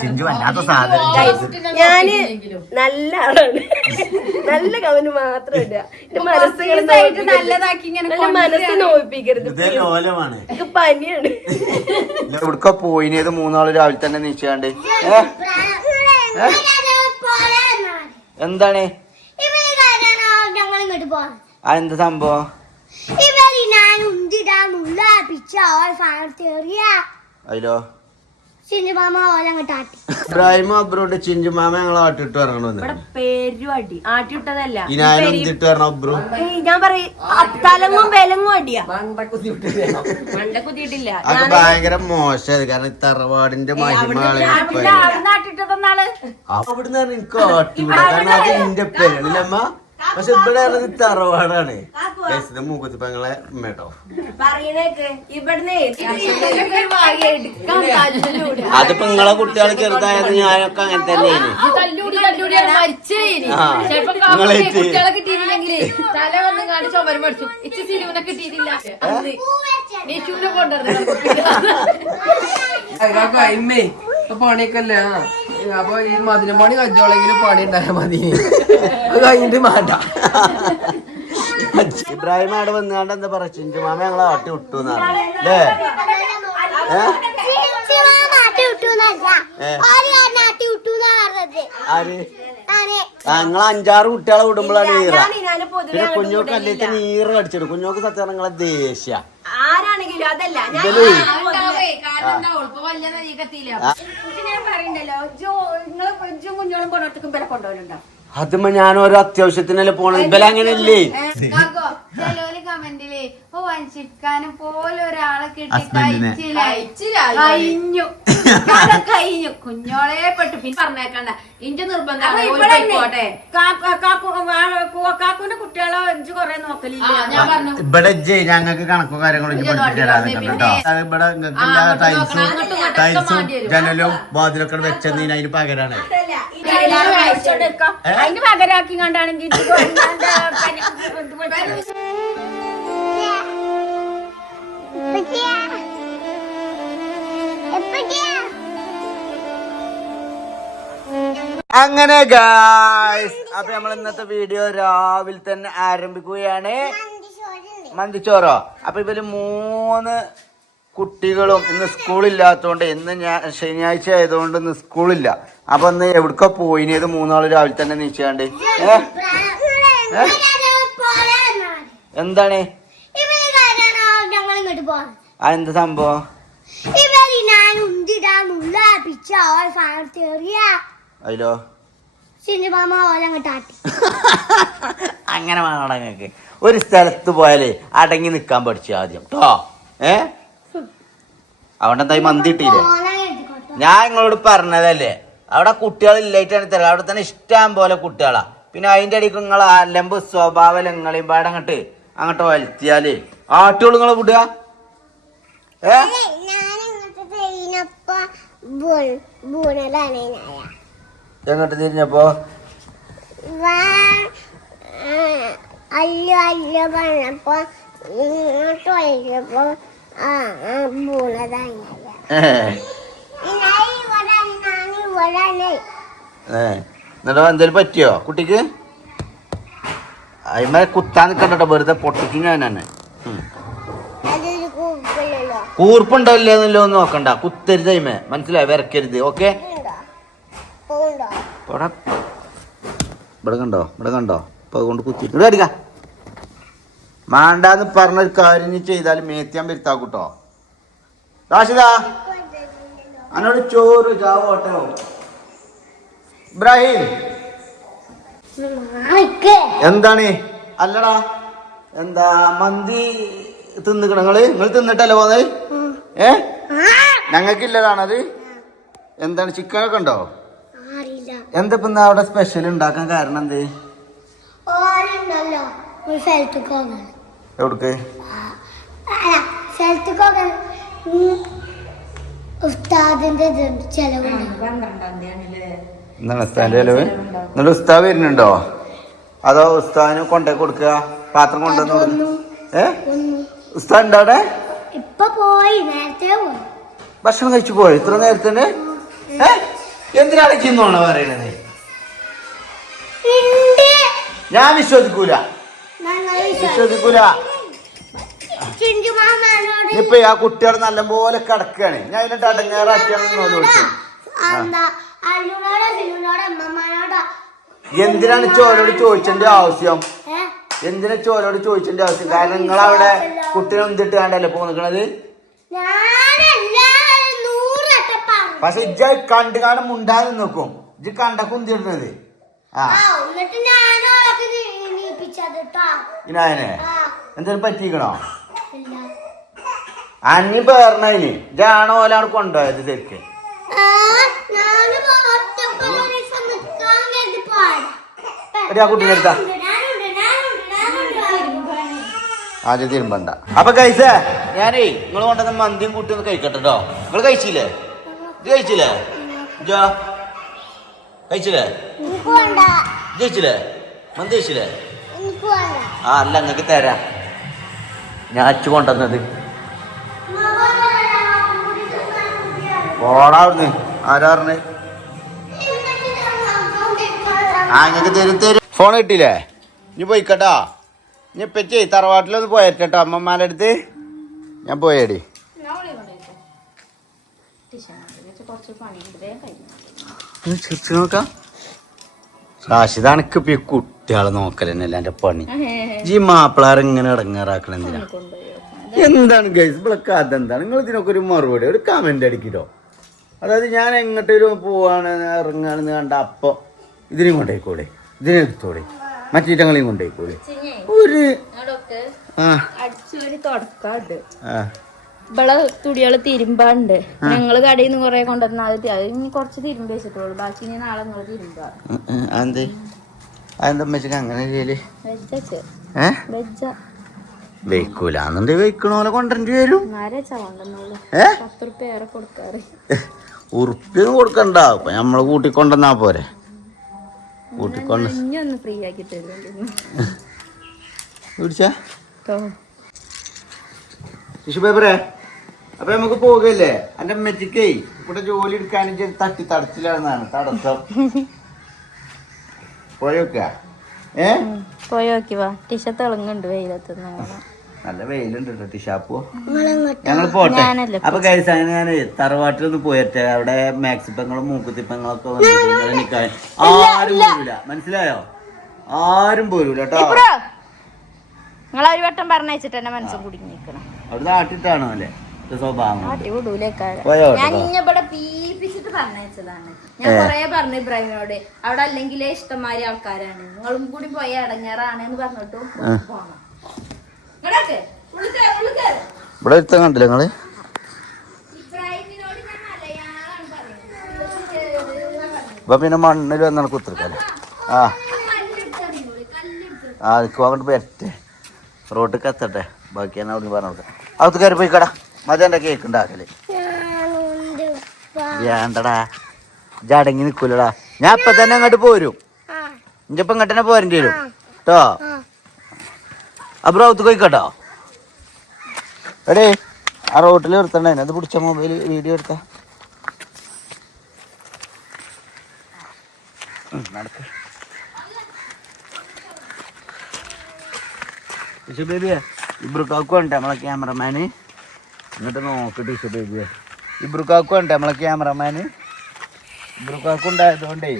ചിഞ്ചു വല്ലാത്ത സാധനം. ഞാന് നല്ല ആളാണ്. നല്ല കമന്റ് മാത്രം ഇടുക. എന്റെ മനസ്സ് നോയിപ്പിക്കരുത്. എനിക്ക് പനിയാണ്. ഇവിടക്ക പോയിനത് മൂന്നാള് രാവിലെ തന്നെ നീച്ചാണ്ട്. എന്താണ് എന്ത് സംഭവം? അതിലോ ഇബ്രാഹിം അബ്രോട്ട് ചിഞ്ചുമാമ ഞങ്ങൾ ആട്ടിട്ട് ഇറങ്ങണമെന്ന്. ഞാൻ പറയും തലങ്ങും വിലങ്ങും അടിയാ. അത് ഭയങ്കര മോശമായത്. കാരണം തറവാടിന്റെ മഹിമകളെ അവിടുന്ന് എനിക്ക് ആട്ടിവിടാ. കാരണം അത് എന്റെ പേരിലമ്മ. പക്ഷെ ഇവിടെ തറവാടാണ്. മൂക്കത്ത് പെങ്ങളെ ഉമ്മേട്ടോ. അതിപ്പോ നിങ്ങളെ കുട്ടികൾ ചെറുതായത് ഞാനൊക്കെ അങ്ങനെ തന്നെയാണ്. പണിയൊക്കെല്ലേ. അപ്പൊ ഈ മതിലും പണി കച്ചോളെങ്കിലും പണി ഉണ്ടായാൽ മതി. അത് കഴിഞ്ഞിട്ട് മാറ്റ. ഇബ്രാഹിം അവിടെ വന്നാണ്ട് എന്താ പറയാ, ചിഞ്ചുമാമ ഞങ്ങളെ ആട്ടി വിട്ടു എന്നാണ് അല്ലേ? ഞങ്ങൾ 5-6 കുട്ടികളെ വിടുമ്പോഴാണ് ഈറ. പിന്നെ കുഞ്ഞോക്ക് അല്ലെങ്കിൽ ഈറ കടിച്ചിടും. കുഞ്ഞോക്ക് സത്യം നിങ്ങളെ ദേഷ്യ. ആരാണെങ്കിലും അതല്ല കുഞ്ഞോളും കൊണ്ടോട്ടും വില കൊണ്ടുപോലുണ്ടാവും. അതുമ്പോ ഞാൻ ഓരോ അത്യാവശ്യത്തിനല്ലേ പോണത്. ഇബല അങ്ങനെയല്ലേ കമന്റില് വഞ്ചിക്കാനും പോലെ ഒരാളെ കിട്ടി കഴിഞ്ഞു കുഞ്ഞോളെ പെട്ടു. പിന്നെ പറഞ്ഞേക്കണ്ട ഇന്റെ നിർബന്ധമാണ്. കാക്കുന്റെ കുട്ടികളെ ഇഞ്ച് കൊറേ നോക്കലില്ല. ഞാൻ പറഞ്ഞു ഇവിടെ ഞങ്ങൾക്ക് കണക്കും കാര്യങ്ങളും പഠിപ്പിച്ചു തരാതെ കേട്ടോ. ഇവിടെ ടൈൽസും ജനലും വാതിലൊക്കെ വെച്ചതിന് അതിന് പകരാണ്. അതിന് പകരാക്കി കണ്ടാണെങ്കിൽ അങ്ങനെ ഗായ്സ്, അപ്പൊ നമ്മൾ ഇന്നത്തെ വീഡിയോ രാവിലെ തന്നെ ആരംഭിക്കുകയാണ്. മന്തിച്ചോറോ? അപ്പൊ ഇവര് 3 കുട്ടികളും ഇന്ന് സ്കൂളില്ലാത്തോണ്ട്, ഇന്ന് ശനിയാഴ്ച ആയതുകൊണ്ട് ഇന്ന് സ്കൂളില്ല. അപ്പൊ ഇന്ന് എവിടക്ക പോയിനത് 3 ആള് രാവിലെ തന്നെ നീച്ചാണ്ട്. എന്താണ് എന്ത് സംഭവം? അതിലോ അങ്ങനെ വേണം നിങ്ങക്ക്. ഒരു സ്ഥലത്ത് പോയാലേ അടങ്ങി നിക്കാൻ പഠിച്ചു ആദ്യം കേട്ടോ. അവിടെ എന്തായി മന്തി ഇട്ടില്ലേ? ഞാൻ നിങ്ങളോട് പറഞ്ഞതല്ലേ, അവിടെ കുട്ടികൾ ഇല്ലായിട്ടാണ് തരാം. അവിടെ തന്നെ ഇഷ്ടം പോലെ കുട്ടികളാ. പിന്നെ അതിന്റെ അടിക്ക് നിങ്ങൾ അലമ്പ് സ്വഭാവം നിങ്ങളെയും പാടെ അങ്ങോട്ട് വലത്തിയാല് ആട്ടുകൾ നിങ്ങളെ വിടുക. എങ്ങോട്ട് തിരിഞ്ഞപ്പോ എന്നിട്ട് എന്തേലും പറ്റിയോ കുട്ടിക്ക്? അതിന്മേലെ കുത്താൻ നിക്കണ്ടോ, വെറുതെ പൊട്ടിച്ചു ഞാനാണ്. കൂർപ്പുണ്ടല്ലോ എന്ന് നോക്കണ്ട, കുത്തരുത് അതിമേ, മനസ്സിലായി? വരക്കരുത്. ഓക്കെ? ഇവിടെ കണ്ടോ ഇപ്പൊ അതുകൊണ്ട് കുത്തിട്ട് അടിക്കാം. മാണ്ടാന്ന് പറഞ്ഞൊരു കാര്യം ചെയ്താൽ മേത്തിയാൻ വരുത്താക്കൂട്ടോ. റാഷിദാ എന്നോട് ചോറ് ചാവോട്ടോ. ഇബ്രാഹിം എന്താണ്? അല്ലടാ, എന്താ മന്തി തിന്നിക്കണ നിങ്ങൾ തിന്നിട്ടല്ലേ പോന്നെ? ഞങ്ങൾക്കില്ലതാണത്. എന്താണ്, ചിക്കനൊക്കെ ഉണ്ടോ? എന്താ ഇപ്പൊ അവിടെ സ്പെഷ്യൽ ഉണ്ടാക്കാൻ കാരണം എന്ത്? എവിടക്ക്? എന്താണ് ഉസ്താദിന്റെ ചെലവ്? എന്നിട്ട് ഉസ്താദ് വരുന്നുണ്ടോ? അതോ ഉസ്താദിന് കൊണ്ടേ കൊടുക്കുക, പാത്രം കൊണ്ടുവന്നു? ഉസ്താദ് ഉണ്ടോ അവിടെ? ഭക്ഷണം കഴിച്ചു പോയി ഇത്ര നേരത്തെ? എന്തിനാണ് ചിന്നോണ പറയണത്? ഞാൻ വിശ്വസിക്കൂല. ഇപ്പൊ ആ കുട്ടികൾ നല്ലപോലെ കിടക്കാണ്. ഞാൻ അതിനെ അടങ്ങാറാക്കിയാണെന്ന് എന്തിനാണ് ചോരോട് ചോദിച്ചതിന്റെ ആവശ്യം? എന്തിനാ ചോരോട് ചോദിച്ചതിന്റെ ആവശ്യം? കാരണം നിങ്ങളവിടെ കുട്ടികൾ എന്തിട്ട് കണ്ടല്ലേ പോന്നിക്കണത്. പക്ഷെ ഇജ്ജ കണ്ടു കാണാൻ മുണ്ടാതെ നിൽക്കും. ഇജ്ജ് കണ്ട കുന്തിടുന്നത്. ഇനായനെ എന്തെങ്കിലും പറ്റിക്കണോ? അന്നി പേർന്നതിന് ഇജാണോ ഓലാണ് കൊണ്ടുപോയത് ശരിക്ക്? ആ കുട്ടീനെ എടുത്താ ആദ്യം തിരുമ്പണ്ട. അപ്പൊ കഴിച്ചേ ഞാനേ നിങ്ങൾ കൊണ്ടുവന്ന മന്തിയും കൂട്ടി ഒന്ന് കഴിക്കട്ടെ കേട്ടോ. നിങ്ങൾ കഴിച്ചില്ലേ? ഇത് കഴിച്ചില്ലേ? ഇജോ കഴിച്ചില്ലേ? കഴിച്ചില്ലേ? മന്തി കഴിച്ചില്ലേ? ആ അല്ല നിങ്ങക്ക് തരാ. ഞാൻ അച്ചു കൊണ്ടുവന്നത്. ഓടാ അവിടുന്ന്. ആരാ പറഞ്ഞ്? ആ നിങ്ങക്ക് തരും. ഫോൺ കിട്ടിയില്ലേ? ഇനി പോയിക്കട്ടാ. ഇനി ഇപ്പച്ചേ തറവാട്ടിലൊന്ന് പോയേട്ടോ അമ്മമാരുടെ അടുത്ത്. ഞാൻ പോയേടി. ചിരിച്ചു നോക്കാം. റാഷിദാനക്ക് ഇപ്പൊ ഈ കുട്ടികളെ നോക്കലെന്നല്ല എന്റെ പണി. ഈ മാപ്പിളാർ ഇങ്ങനെ ഇടങ്ങാറാക്കണ എന്തിനാ? എന്താണ് ഗൈസ് ഇവിടെയൊക്കെ അതെന്താണ്? നിങ്ങൾ ഇതിനൊക്കെ ഒരു മറുപടി ഒരു കമന്റ് അടിക്കട്ടോ. അതായത് ഞാൻ എങ്ങോട്ടൊരു പോവാണ് ഇറങ്ങാണെന്ന് കണ്ട അപ്പൊ ഇതിനെയും കൊണ്ടേക്കൂടെ, ഇതിനെടുത്തോടെ, മറ്റീറ്റങ്ങളെയും കൊണ്ടേക്കൂടെ. ഒരു ഇവിടെ തുടികള് തിരുമ്പാണ്ട്. ഞങ്ങള് കടയിൽ നിന്ന് കൊറേ കൊണ്ടുവന്ന അത് ഇനി കുറച്ച് തിരുമ്പി വെച്ചിട്ടുള്ളൂ. ബാക്കി ഇനി നാളെ നിങ്ങൾ തിരുമ്പാ. അങ്ങനെ ചെയ്യല് വെക്കൂലെന്നുണ്ടെ വെക്കണോലെ കൊണ്ടേണ്ടി വരും. ഉറുപ്പിയൊന്നും കൊടുക്കണ്ട. ഇപ്പൊ നമ്മള് കൂട്ടിക്കൊണ്ടെന്നാ പോരെ. കൂട്ടിക്കൊണ്ട് ഫ്രീ ആക്കി തരും. പേപ്പറേ അപ്പൊ നമുക്ക് പോകല്ലേ? എന്റെ അമ്മച്ചിക്കേ ഇവിടെ ജോലി എടുക്കാനും തട്ടി തടച്ചിലാണ് തടസ്സം. പോയോക്ക പോയോക്കി വാ. ടിഷ തിളങ്ങുണ്ട് വെയിലത്ത്. നല്ല വെയിലുണ്ട് കേട്ടോ ടിഷാപ്പോ. ഞങ്ങൾ പോട്ടെ. അപ്പൊ കഴിച്ച അങ്ങനെ ഞാൻ തറവാട്ടിലൊന്ന് പോയിട്ടെ. അവിടെ മാക്സിപ്പങ്ങളും മൂക്കുത്തിപ്പങ്ങളൊക്കെ വന്നിട്ട് നിൽക്കാൻ ആരും പോരൂല. മനസ്സിലായോ? ആരും പോരൂല കേട്ടോ. നിങ്ങളൊരു വട്ടം പറഞ്ഞിട്ട് എന്നെ മനസ്സും കുടുങ്ങി നിൽക്കണം. അവിടെ നാട്ടിട്ടാണോ അല്ലേ സ്വഭാവം? ഞാൻ ഇവിടെ പീപ്പിച്ചിട്ട് പറഞ്ഞതാണ്. ഞാൻ കൊറേ പറഞ്ഞു ഇബ്രാഹിമിനോട് അവിടെ അല്ലെങ്കിലേ ഇഷ്ടംമാതിരി ആൾക്കാരാണ്, നിങ്ങളും കൂടി പോയ ഇടങ്ങാറാണ് എന്ന് പറഞ്ഞിട്ടും പോണം. ഇവിടെ ഒരുത്തം കണ്ടില്ല നിങ്ങള്? ഇപ്പൊ പിന്നെ മണ്ണിൽ വന്നാണ് കുത്തിരിക്കല്ലേ. അതിക്ക് അങ്ങോട്ട് പറ്റേ റോട്ടിൽ എത്തട്ടെ. ബാക്കി ഞാൻ അവിടെ പറഞ്ഞു കൊടുക്കാം. അകത്ത് കയറി പോയി കടാ. മജന്റെ കേക്ക് ഉണ്ടാക്കല് വേണ്ടടാ. ജടങ്ങി നിക്കൂലടാ. ഞാൻ ഇപ്പൊ തന്നെ അങ്ങോട്ട് പോരും. ഇഞ്ചപ്പം ഇങ്ങോട്ട് തന്നെ പോരേണ്ടി വരും കേട്ടോ. അപ്പൊ അകത്ത് പോയിക്കട്ടോ. എടേ ആ റോട്ടിൽ നിർത്തണ്ടേ? അത് പിടിച്ച മൊബൈൽ വീഡിയോ എടുത്ത നടക്ക. ബേബിയെ ഇബ്രുക്കാക്കും ഉണ്ട് നമ്മളെ ക്യാമറമാന്. എന്നിട്ട് നോക്കട്ടെ ഇഷ ബേബിയെ. ഇബ്രുക്കാക്കും ഉണ്ട് നമ്മളെ ക്യാമറമാന്. ഇബ്രുക്കാക്കും ഉണ്ടായതുകൊണ്ടേ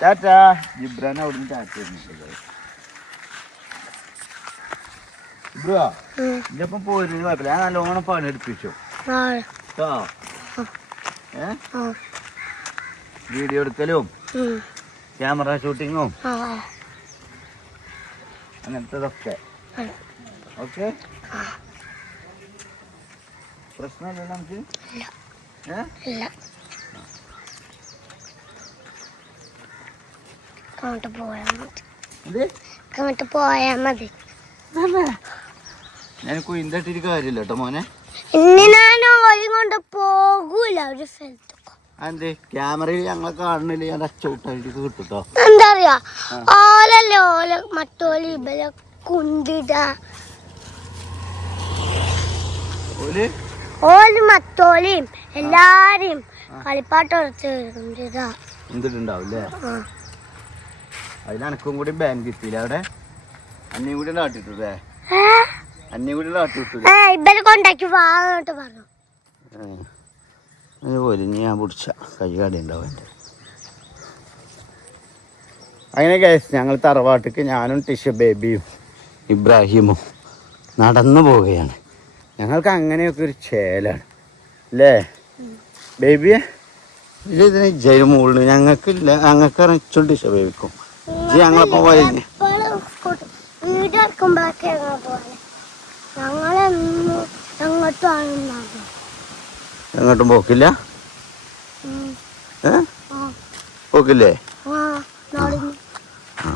ടാറ്റാ. ജിബ്രാൻ അവിടുന്ന് ടാറ്റ ഇബ്രുവാ. ഇതിപ്പം പോയിരുന്നു കുഴപ്പമില്ല. ഞാൻ നല്ലോണം പണി എടുപ്പിച്ചു കേട്ടോ. വീഡിയോ എടുക്കലും ക്യാമറ ഷൂട്ടിങ്ങും അങ്ങനത്തതൊക്കെ ഓക്കെ. പ്രശ്നമില്ല നമുക്ക്. പോയാ മതി. ഞാൻ കുയിന്തിട്ട് കാര്യമില്ല കേട്ടോ മോനെ. കൊണ്ട് പോകൂല ഒരു സ്ഥലത്ത്. അതെ ക്യാമറയിൽ ഞങ്ങളെ കാണുന്നില്ല. ഞാൻ അച്ചൗട്ടായിട്ട് കിട്ടുട്ടോ. എന്താ പറയാ ഓലല്ലേ ഓല മറ്റോല ഇവലെ കുന്തിട. ഓലും മത്തോലിയും എല്ലാരെയും കളിപ്പാട്ടം എന്തിട്ടുണ്ടാവും അല്ലേ? അതിലനക്കും കൂടി ബാങ്ക് കിട്ടിയില്ല അവിടെ. അന്നയും കൂടി നാട്ടിട്ടേ അന്നയും കൂടി നാട്ടിട്ടു ഇവരെ കൊണ്ടാക്കി വാങ്ങോട്ട് പറഞ്ഞു. പോലും ഞാൻ പിടിച്ച കൈ കാടി ഉണ്ടാവും എൻ്റെ. അങ്ങനെ കേസ് ഞങ്ങൾ തറവാട്ടിക്ക് ഞാനും ടിഷ ബേബിയും ഇബ്രാഹിമും നടന്നു പോവുകയാണ്. ഞങ്ങൾക്ക് അങ്ങനെയൊക്കെ ഒരു ചേലാണ് അല്ലേ ബേബിയെ? ഇതിന് ജയിൽ മുകളിൽ ഞങ്ങൾക്കില്ല, ഞങ്ങൾക്ക് ഇറങ്ങിച്ചും ടിഷ ബേബിക്കും ഞങ്ങളപ്പോൾ പോയത്. വീഡിയോ എടുക്കുമ്പോഴൊക്കെ ഞങ്ങളെന്നും എങ്ങോട്ടും പോക്കില്ല? പോക്കില്ലേ?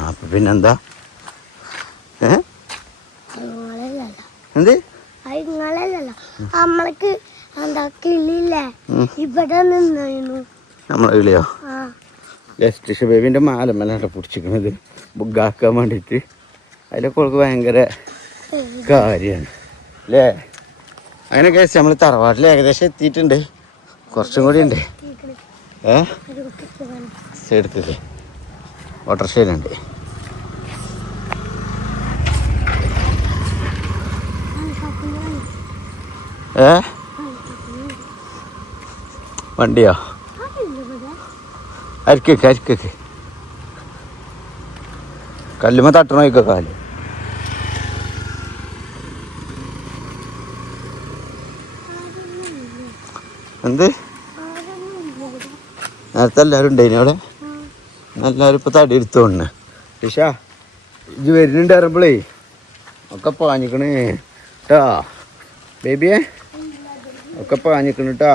അപ്പൊ പിന്നെന്താ? എന്ത് നമ്മൾക്ക് എന്താ കിളിയില്ലേ ഇവിടെ നിന്നു നമ്മളെ കിളിയോ? ജസ്റ്റിഷ ബേബിന്റെ മാലമ്മലാണ് പിടിച്ചിരിക്കണത് ബുഗാക്കാൻ വേണ്ടിട്ട്. അതിലൊക്കെ അവൾക്ക് ഭയങ്കര കാര്യമാണ് അല്ലേ? അങ്ങനെ കേസ് നമ്മൾ തറവാട്ടിൽ ഏകദേശം എത്തിയിട്ടുണ്ട്. കുറച്ചും കൂടി ഉണ്ട്. എടുത്തില്ലേ ഓട്ടോറിക്ഷയിലുണ്ട്. വണ്ടിയോ? അരിക്കൊക്കെ കല്ലുമ്മ തട്ടണോയ്ക്കോ കാല്. എന്ത് നേരത്തെ എല്ലാവരും ഉണ്ടായിന് അവിടെ? എല്ലാവരും ഇപ്പൊ തടി എടുത്തോണ്ട് ടിഷ ഇത് വരുന്നുണ്ട് അറിയുമ്പോളേ ഒക്കെ പാഞ്ഞിക്കണ് കേട്ടാ ബേബിയെ, ഒക്കെ പാഞ്ഞിക്കണ് കേട്ടാ.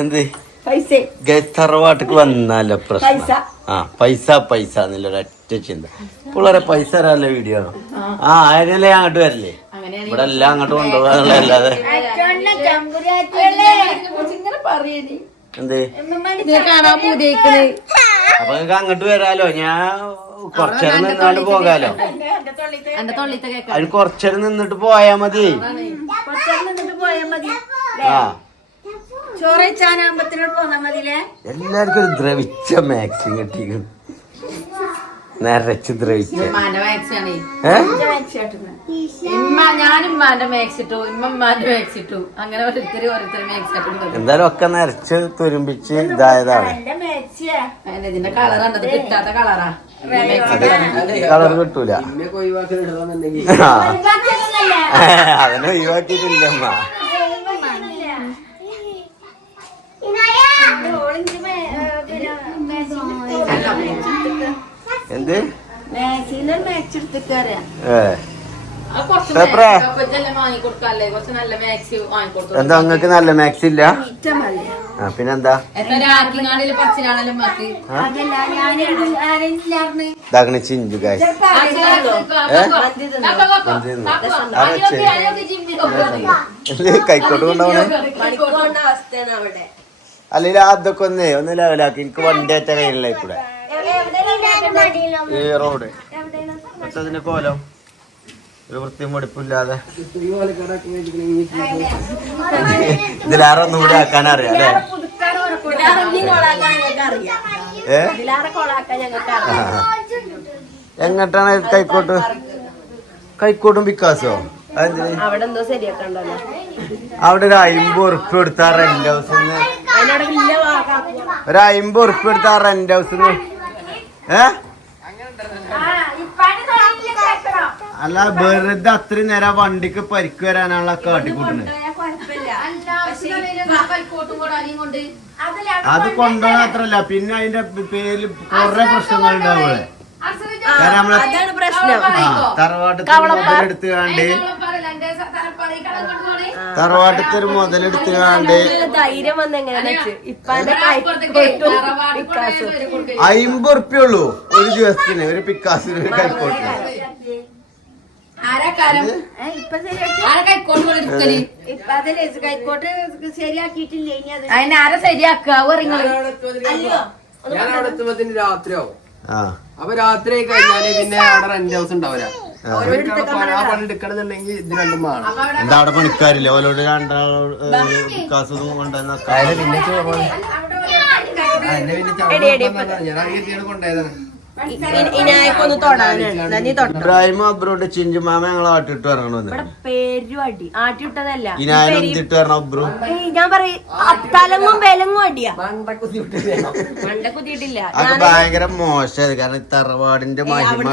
എന്ത് തറവാട്ടിക്ക് വന്നാലോ പ്രശ്നം? പൈസ എന്നുള്ളൊരൊറ്റ ചിന്ത. പിള്ളേരെ പൈസ തരാനുള്ള വീഡിയോ ആണോ? അതിനല്ലേ അങ്ങോട്ട് വരല്ലേ? ഇവിടെ എല്ലാം അങ്ങോട്ട് കൊണ്ടുപോകാനുള്ളതല്ലാതെ എന്ത്? അപ്പൊ നിങ്ങക്ക് അങ്ങോട്ട് വരാലോ. ഞാൻ കൊറച്ചേരം നിന്നാണ്ട് പോകാലോ. അതിന് കൊറച്ചേരം നിന്നിട്ട് പോയാ മതി. എല്ലാവർക്കും ഒരു ദ്രവിച്ച മാക്സിം കിട്ടിയിരിക്കുന്നു. നിറച്ച് ദ്രവിച്ച എന്തായാലും ഒക്കെ നിറച്ച് തുരുമ്പിച്ച് ഇതായതാണ്. ഇതിന്റെ കളർ കിട്ടാത്ത കളറാ. കളർ കിട്ടൂല. അതിനെ ഒഴിവാക്കിയിട്ടില്ലമ്മ. എന്ത് എന്താ നിങ്ങൾക്ക് നല്ല മാക്സ് ഇല്ല? പിന്നെന്താ ഇതാകണ ചിഞ്ചു കാശ് കൈക്കോട്ട് കൊണ്ടുപോകണേ. അല്ലെങ്കിൽ അതൊക്കെ ഒന്ന് ലെവലാക്കി. എനിക്ക് വണ്ടി അറ്റ കയ്യിലുള്ള കൂടെ ഈ റോഡ് അതിന്റെ കോലം ഒരു വൃത്തിയും വെടുപ്പില്ലാതെ ഇതിലാറെ ഒന്നും കൂടി ആക്കാൻ അറിയാം അല്ലേ? എങ്ങോട്ടാണ് കൈക്കോട്ടും പിക്കാസോ? അവിടെ ഒരു 50 ഉറുപ്പ്യ കൊടുത്ത റെന്റ് ഹൗസിന്ന്, ഒരു 50 ഉറുപ്പ്യ കൊടുത്ത റെന്റ് ഹൗസിന്ന്. അല്ല വെറുതെ അത്രയും നേരം വണ്ടിക്ക് പരിക്ക് വരാനുള്ള കാട്ടിക്കൂട്ടുന്നത്. അത് കൊണ്ടുപോകാൻ അത്രല്ല, പിന്നെ അതിന്റെ പേരിൽ കുറെ പ്രശ്നങ്ങൾ ഉണ്ടാവുള്ളേ. കാരണം നമ്മളെ തറവാട്ടത്തിൽ മുതലെടുത്തുകാണ്ട് ധൈര്യം വന്നെങ്ങനെ 50 ഉറുപ്പ്യ ഉള്ളൂ ഒരു ദിവസത്തിന് ഒരു പിക്കാസിന് ഒരു കൈക്കോട്ടിന്. കൈക്കോട്ട് ശരിയാക്കിയിട്ടില്ലേ? അതിനാരെ ശരിയാക്കുക? ഞാൻ അവിടെ എത്തുമ്പത്തിന് രാത്രിയാവും. ആ അപ്പൊ രാത്രി ആയി കഴിഞ്ഞാല് പിന്നെ അവിടെ റെന്റ് ഹൗസ് ഉണ്ടാവില്ല. ആ പണി എടുക്കണമെന്നുണ്ടെങ്കിൽ ഇത് രണ്ടും വേണം. എന്താ അവിടെ പണിക്കാരില്ലേ ഓലോട് രണ്ടാളും കൊണ്ടുവന്നൊക്കെ പിന്നെ ഞാൻ കൊണ്ടുപോയതാണ്. ഇനായിക്കൊന്ന് തൊടാനാണ് നീ തൊട്ടോ. ഇബ്രാഹിം അബ്രോട് ചിഞ്ചുമാമ ഞങ്ങളെ ആട്ടിട്ട് ഇറങ്ങണമെന്ന് ഇവിടെ പേരും അടി ആട്ടിവിട്ടതല്ല ഇനായാലും എന്തിട്ട് വരണം അബ്രു ഞാൻ പറയും തലങ്ങും വിലങ്ങും അടിയാ മണ്ടക്കുത്തി മണ്ട കുത്തിയിട്ടില്ല. അത് ഭയങ്കര മോശമായത് കാരണം ഈ തറവാടിന്റെ മഹിമ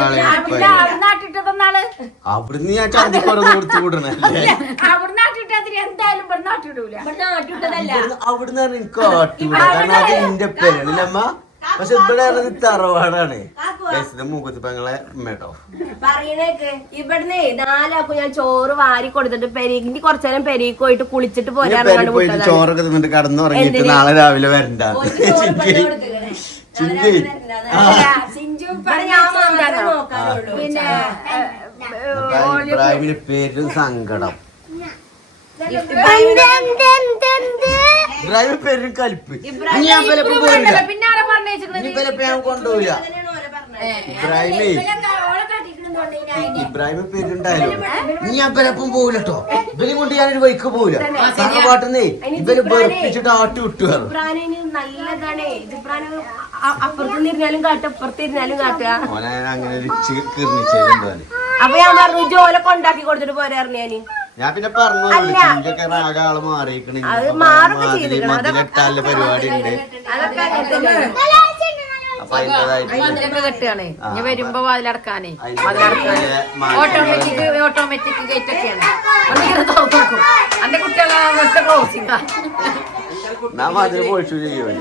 അവിടുന്ന് ഞാൻ ചന്തിപ്പുറത്ത് കൊടുത്തു കൂടണല്ലേ അവിടുന്ന് എനിക്ക് ആട്ടിവിട കാരണം അത് എന്റെ പേരാണ് അമ്മ. പക്ഷെ ഇവിടെ തറവാടാണ് മൂക്കത്തി പെങ്ങളെ ഉമ്മേട്ടോ പറയണേക്ക്. ഇവിടുന്ന് 4 ആക്കും ഞാൻ ചോറ് വാരി കൊടുത്തിട്ട് പെരീക്ക് കുറച്ചു നേരം പെരീക്ക് പോയിട്ട് കുളിച്ചിട്ട് പോയിട്ട് ചോറൊക്കെ തിന്നിട്ട് കടന്നുറങ്ങിയിട്ട് നാളെ രാവിലെ വരണ്ട ഇബ്രാഹിമിന് പേരും സങ്കടം ഇബ്രാഹിമിന് പേരും കലിപ്പ് ഞാൻ പലപ്പോഴും പോരില്ല ഞാൻ കൊണ്ടുപോയില്ല ഇബ്രാഹിമ പേരുണ്ടായാലും ഞാൻ പലപ്പം പോവില്ലട്ടോ ഇവരെ കൊണ്ട് ഞാനൊരു ബൈക്ക് പോവില്ല തറവാട്ടിന്നേ ഇവര് വെറുപ്പിച്ചിട്ട് ആട്ടി വിട്ടു നല്ലതാണ്. അപ്പുറത്ത് തിരിഞ്ഞാലും കാട്ടുക ഇപ്പുറത്ത് തിരിഞ്ഞാലും കാട്ടുക. അങ്ങനെ കിർണിച്ചുണ്ടോ അപ്പൊ ഞാൻ പറഞ്ഞു ജോലെ കൊണ്ടാക്കി കൊടുത്തിട്ട് പോരായിരുന്നു ഞാന്. ഞാൻ പിന്നെ പറഞ്ഞു ആകെ ആള് മാറിയിക്കണ മതിലിട്ടാല് പരിപാടി ഉണ്ട്. അപ്പൊ അതിന്റേതായിട്ട് കെട്ടുകയാണ് ഇനി വരുമ്പോ വാതിലടക്കാനേ ഓട്ടോമാറ്റിക് ഗേറ്റ് ഒക്കെയാണ് എന്റെ കുട്ടികളെ ക്ലോസിംഗ് ഞാൻ മതിൽ പൊളിച്ചു ചെയ്യുമോ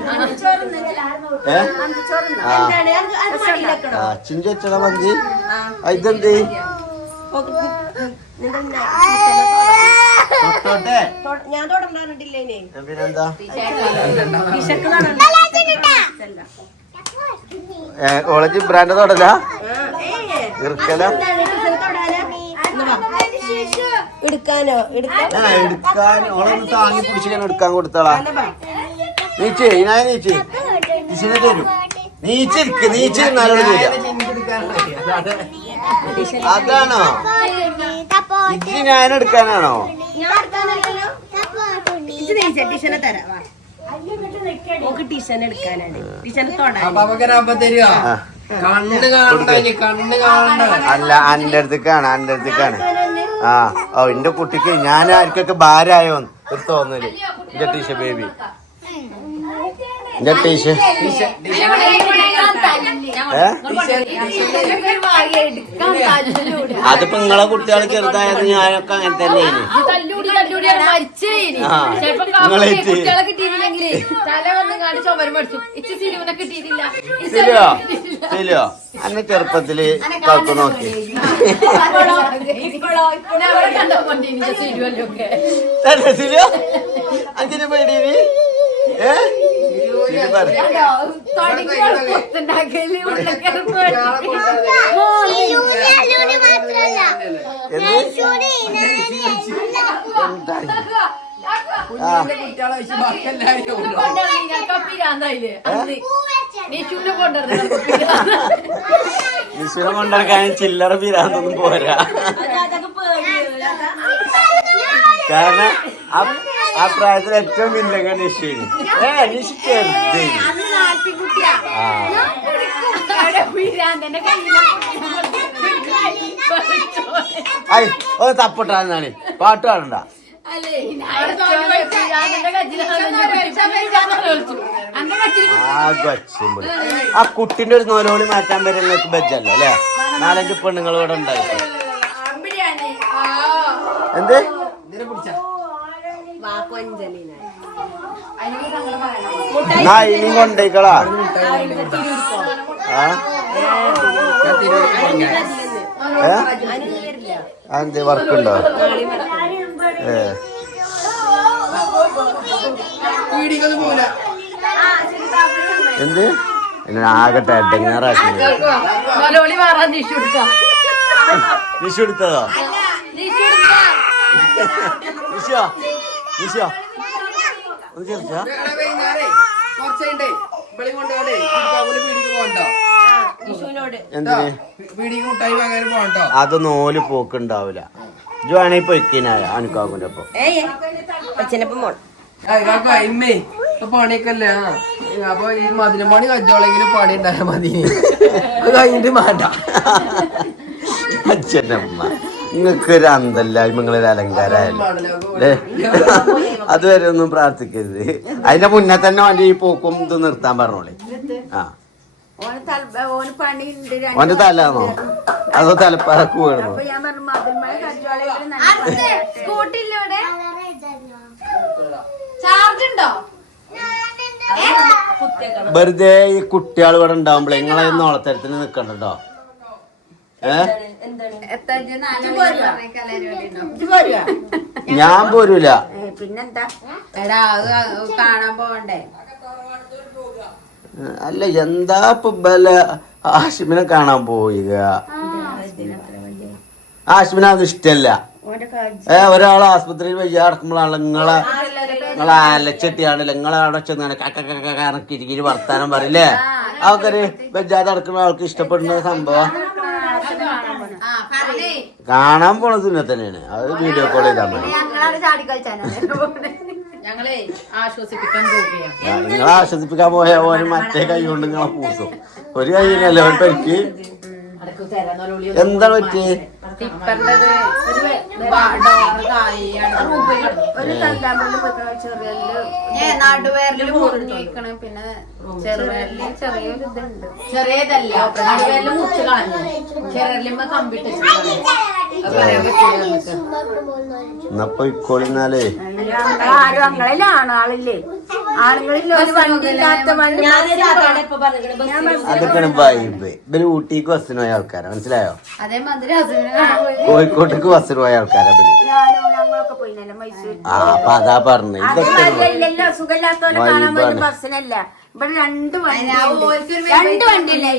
ചിഞ്ച വെച്ചടാ മന്തി ഇതെന്ത് തൊട്ടോട്ടെ ഞാൻ തുടർന്നിട്ടില്ലേ പിന്നെന്താ കോളേജ് ബ്രാൻഡ് തൊടല ഇറുക്കല എടുക്കാനോ എടുക്കാൻ ഓളൊന്ന് താങ്ങി പിടിച്ചിങ്ങനെ എടുക്കാൻ കൊടുത്താളാ നീച്ചേ ഞാൻ നീച്ചേ നീച്ചിനെ തരും നീച്ചിരിക്ക് നീച്ചിരുന്നാലോട് തരാം അതാണോ ഇത് ഞാൻ എടുക്കാനാണോ ടീഷനെ തരാം ടീഷൻ എടുക്കാനാണ് ടീഷൻ അല്ല അന്റെ അടുത്തേക്കാണ് ആ ഓ എന്റെ കുട്ടിക്ക് ഞാൻ ആർക്കൊക്കെ ഭാരമായോ ഒരു തോന്നല് എന്റെ ടീഷ ബേബി എന്റെ ടീഷ അതിപ്പോ നിങ്ങളെ കുട്ടികൾ ചെറുതായത് ഞാനൊക്കെ അങ്ങനെ തന്നെയാണ് ശരിയോ അന്നെ ചെറുപ്പത്തില് കളത്ത് നോക്കി തന്നെ ശരിയോ അഞ്ചിന് പേടിയില് വിഷുവിനെ കൊണ്ടിറക്കാൻ ചില്ലറ പിരാന്തൊന്നും പോരാ കാരണം ആ പ്രായത്തിൽ ഏറ്റവും വില്ലങ്ങ നിശ്ചയിന് നിശ്ച ചെറുതേ ഓ തപ്പിട്ടാന്നാണ് പാട്ട് പാടണ്ട ആ കുട്ടിന്റെ ഒരു നോലോളി മാറ്റാൻ വരെ നിങ്ങൾക്ക് ബജ്ജല്ലോ അല്ലെ 4-5 പെണ്ണുങ്ങൾ ഇവിടെ ഉണ്ടായിട്ട് എന്ത് ഇനിയും കൊണ്ടേക്കളാ എന്ത് വർക്കുണ്ടോ എന്ത് ആകട്ടെ എടങ്ങാറാക്കി നിഷു എടുത്തതോ നിഷോ ഒന്ന് ചേർച്ചാ ഇവിടെ കൊണ്ടുപോകണ്ടേ പീടിക്ക് പോകണ്ടോ വിഷുവിനോട് എന്തിന് പീടിക്ക് മുട്ടായി വാങ്ങാൻ പോകണ്ടോ അതൊന്നും ഓല് പോക്കുണ്ടാവില്ല ഇജു ആണെങ്കിൽ പൊയ്ക്കിനായ അനുക്കാവിന്റെ ഒപ്പം അച്ഛനപ്പം പോണം ഇമ്മേ പണിയൊക്കെ അല്ലേ അപ്പൊ ഈ മധുരം പണി കച്ചോളെങ്കിലും പണി ഉണ്ടായാൽ മതി അത് കഴിഞ്ഞിട്ട് വേണ്ട അച്ഛനമ്മ നിങ്ങൾക്കൊരു അന്തല്ലായ്മ നിങ്ങളൊരു അലങ്കാരമായാലും അല്ലേ അതുവരെ ഒന്നും പ്രാർത്ഥിക്കരുത് അതിന്റെ മുന്നേ തന്നെ അവന്റെ ഈ പോക്കും ഇത് നിർത്താൻ പറഞ്ഞോളെ ആ ഓന് പണി ഉണ്ട് അവന്റെ തലാണോ അതോ തലപ്പാറക്ക് വീണോ ഞാൻ പറഞ്ഞു മധുരമഴ കച്ചോളെങ്കിലും സ്കൂട്ടിയിലൂടെ ചാർജ് ഉണ്ടോ വെറുതെ ഈ കുട്ടികൾ ഇവിടെ ഉണ്ടാവുമ്പോഴേ നിങ്ങളെ നോളത്തരത്തിന് നിക്കണ്ടോ ഞാൻ പോരൂല പിന്നെന്താ എടാ അത് കാണാൻ പോവണ്ടേ അല്ല എന്താ ഇപ്പൊ ആഷിമിനെ കാണാൻ പോവുക ആഷിമിനെ അത് ഇഷ്ടല്ല ഒരാൾ ആസ്പത്രിയിൽ വയ്യ അടക്കുമ്പോഴാണ് നിങ്ങളെ അലച്ചട്ടിയാണല്ലോ നിങ്ങളെ അവിടെ ചെന്ന് കിരികിരി വർത്താനം പറയില്ലേ ആൾക്കാര് വെജാതെ അടക്കുന്ന ആൾക്ക് ഇഷ്ടപ്പെടുന്ന സംഭവം കാണാൻ പോണ സുന്നെ തന്നെയാണ് അത് വീഡിയോ കോൾ ചെയ്താൽ മതി ഞങ്ങളെ ആശ്വസിപ്പിക്കാൻ പോവുകയാണ് നിങ്ങളെ ആശ്വസിപ്പിക്കാൻ പോയ ഓന് മറ്റേ കൈ കൊണ്ട് നിങ്ങളെ പൂസും ഒരു കൈയിനല്ലേ ഒരു പരിക്ക് എന്താണ് പറ്റിയേ ടിപ്പറിന്റെ നടുവേരല് മുറിഞ്ഞിരിക്കണം പിന്നെ ചെറുവേരല് ചെറിയൊരു ഇതുണ്ട് ചെറിയതല്ല നടുവേരല് മുറിച്ച് കളഞ്ഞു ചെറിയമ്മ കമ്പിട്ട് എന്നപ്പൊ ഇക്കോളിന്നാലേ ആരും അങ്ങളിലാണ് ആളില്ലേ ആളുകളിൽ ഒരു വണ്ടി ഇല്ലാത്ത വണ്ടി അതൊക്കെയാണ് വൈബ് ഇവര് ഊട്ടിക്ക് ബസ്സിന് പോയ ആൾക്കാരാ മനസ്സിലായോ അതേമാതിരി കോഴിക്കോട്ടേക്ക് ബസ്സിന് പോയ ആൾക്കാരാ ഇവര് ഞങ്ങളൊക്കെ പോയിന്നല്ലോ മൈസൂർ ആ അപ്പൊ അതാ പറഞ്ഞത് ഇതൊക്കെ സുഖമില്ലാത്തവരെ കാണാൻ വേണ്ടി ബസ്സിനല്ല ഇവിടെ രണ്ട് വണ്ടിയില്ലേ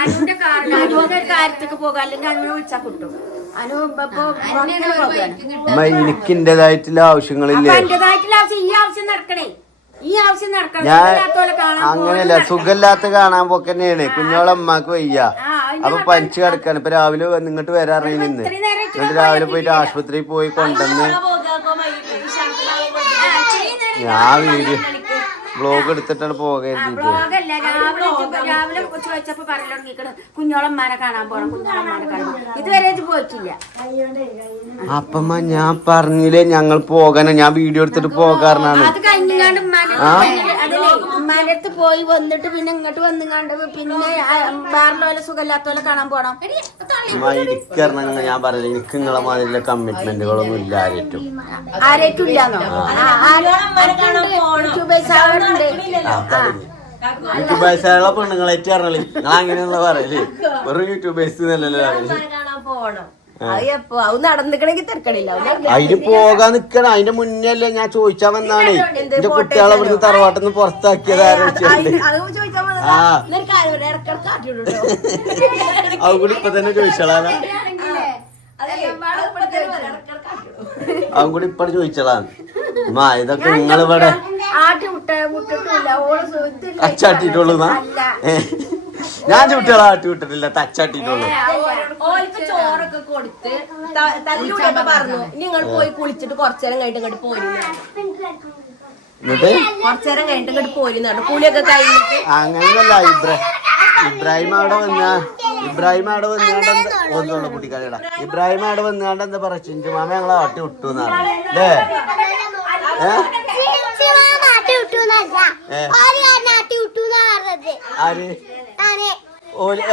അനുവിന്റെ കാറിൽ അനുവിന്റെ കാര്യത്തേക്ക് പോകാം അല്ലെങ്കിൽ അനുവിനെ വിളിച്ചാൽ കിട്ടും എനിക്ക് എന്റേതായിട്ടുള്ള ആവശ്യങ്ങളില്ലേ എന്റേതായിട്ടുള്ള ആവശ്യം ഈ ആവശ്യം നടക്കണേ ഈ ആവശ്യം നടക്കണം ഞാൻ അങ്ങനെയല്ല സുഖമില്ലാത്ത കാണാൻ പോക്ക് തന്നെയാണ് കുഞ്ഞോളെ അമ്മക്ക് വയ്യ അപ്പൊ പനിച്ച് കിടക്കാണ് ഇപ്പൊ രാവിലെ ഇങ്ങോട്ട് വരാറിഞ്ഞ നിന്ന് എന്നിട്ട് രാവിലെ പോയിട്ട് ആശുപത്രിയിൽ പോയി കൊണ്ടുവന്ന് ഞാൻ വീഡിയോ ബ്ലോഗ് എടുത്തിട്ടാണ് പോകരുത് രാവിലെ ചോദിച്ചപ്പോ പറഞ്ഞു തുടങ്ങിക്കണം കുഞ്ഞോളമ്മാനെ കാണാൻ പോണം കുഞ്ഞോളമ്മാനെ കാണാൻ ഇതുവരെ പോയിട്ടില്ല അപ്പമ്മ ഞാൻ പറഞ്ഞില്ലേ ഞങ്ങൾ പോകാനാ ഞാൻ വീഡിയോ എടുത്തിട്ട് പോകാറുണ്ടാണ് അത് കഴിഞ്ഞാണ്ട് ഉമ്മാന്റെ അടുത്ത് പോയി വന്നിട്ട് പിന്നെ ഇങ്ങോട്ട് വന്നിങ്ങാണ്ട് പിന്നെ വേറെ സുഖമില്ലാത്തോലെ കാണാൻ പോണം ഇരിക്കറിഞ്ഞ ഞാൻ പറയില്ല എനിക്ക് നിങ്ങളെ മാതിരിയുള്ള കമ്മിറ്റ്മെന്റുകളൊന്നും ഇല്ല ആരേക്കും ഇല്ലാന്നോ യൂട്യൂബേഴ്സുള്ള പെണ്ണുങ്ങളായിട്ട് പറഞ്ഞില്ലേ നിങ്ങൾ അങ്ങനെയുള്ള പറയല്ലേ വെറും യൂട്യൂബേഴ്സ് നല്ലല്ലോ നടന്നിക്കണെങ്കിൽ തിരക്കണില്ല അതിന് പോകാൻ നിക്കണം അതിന്റെ മുന്നേ അല്ലേ ഞാൻ ചോദിച്ചാ വന്നാണ് എന്റെ കുട്ടികളെ ഇവിടുന്ന് തറവാട്ടിന്ന് പുറത്താക്കിയത് അത് കൂടി ഇപ്പൊ തന്നെ ചോദിച്ചാളാണ് അതും കൂടി ഇപ്പഴ ചോദിച്ചതാണ് മാ ഇതൊക്കെ നിങ്ങളിവിടെ അച്ചാട്ടിട്ടുള്ളൂ ഞാൻ ചുട്ടികളെ ആട്ടി വിട്ടിട്ടില്ല തച്ചാട്ടിട്ടുള്ളൂ ചോറൊക്കെ കൊടുത്ത് തല്ലിവിടെയൊക്കെ പറഞ്ഞു നിങ്ങൾ പോയി കുളിച്ചിട്ട് കുറച്ചേരം കഴിഞ്ഞിട്ട് ഇങ്ങോട്ട് പോരുന്നു എന്നിട്ട് കുറച്ചേരം കഴിഞ്ഞിട്ട് ഇങ്ങോട്ട് പോരുന്നു കുളിയൊക്കെ കഴിഞ്ഞിട്ട് അങ്ങനെയല്ല ഇബ്രാഹിം അവിടെ വന്നാണ്ട് ഒന്നുള്ള കുട്ടിക്കാരിടാ ഇബ്രാഹിം അവിടെ വന്നാണ്ട് എന്താ പറയാ ചിഞ്ചു മാമ ഞങ്ങളെ ആട്ടി വിട്ടു എന്നാണ് അല്ലേ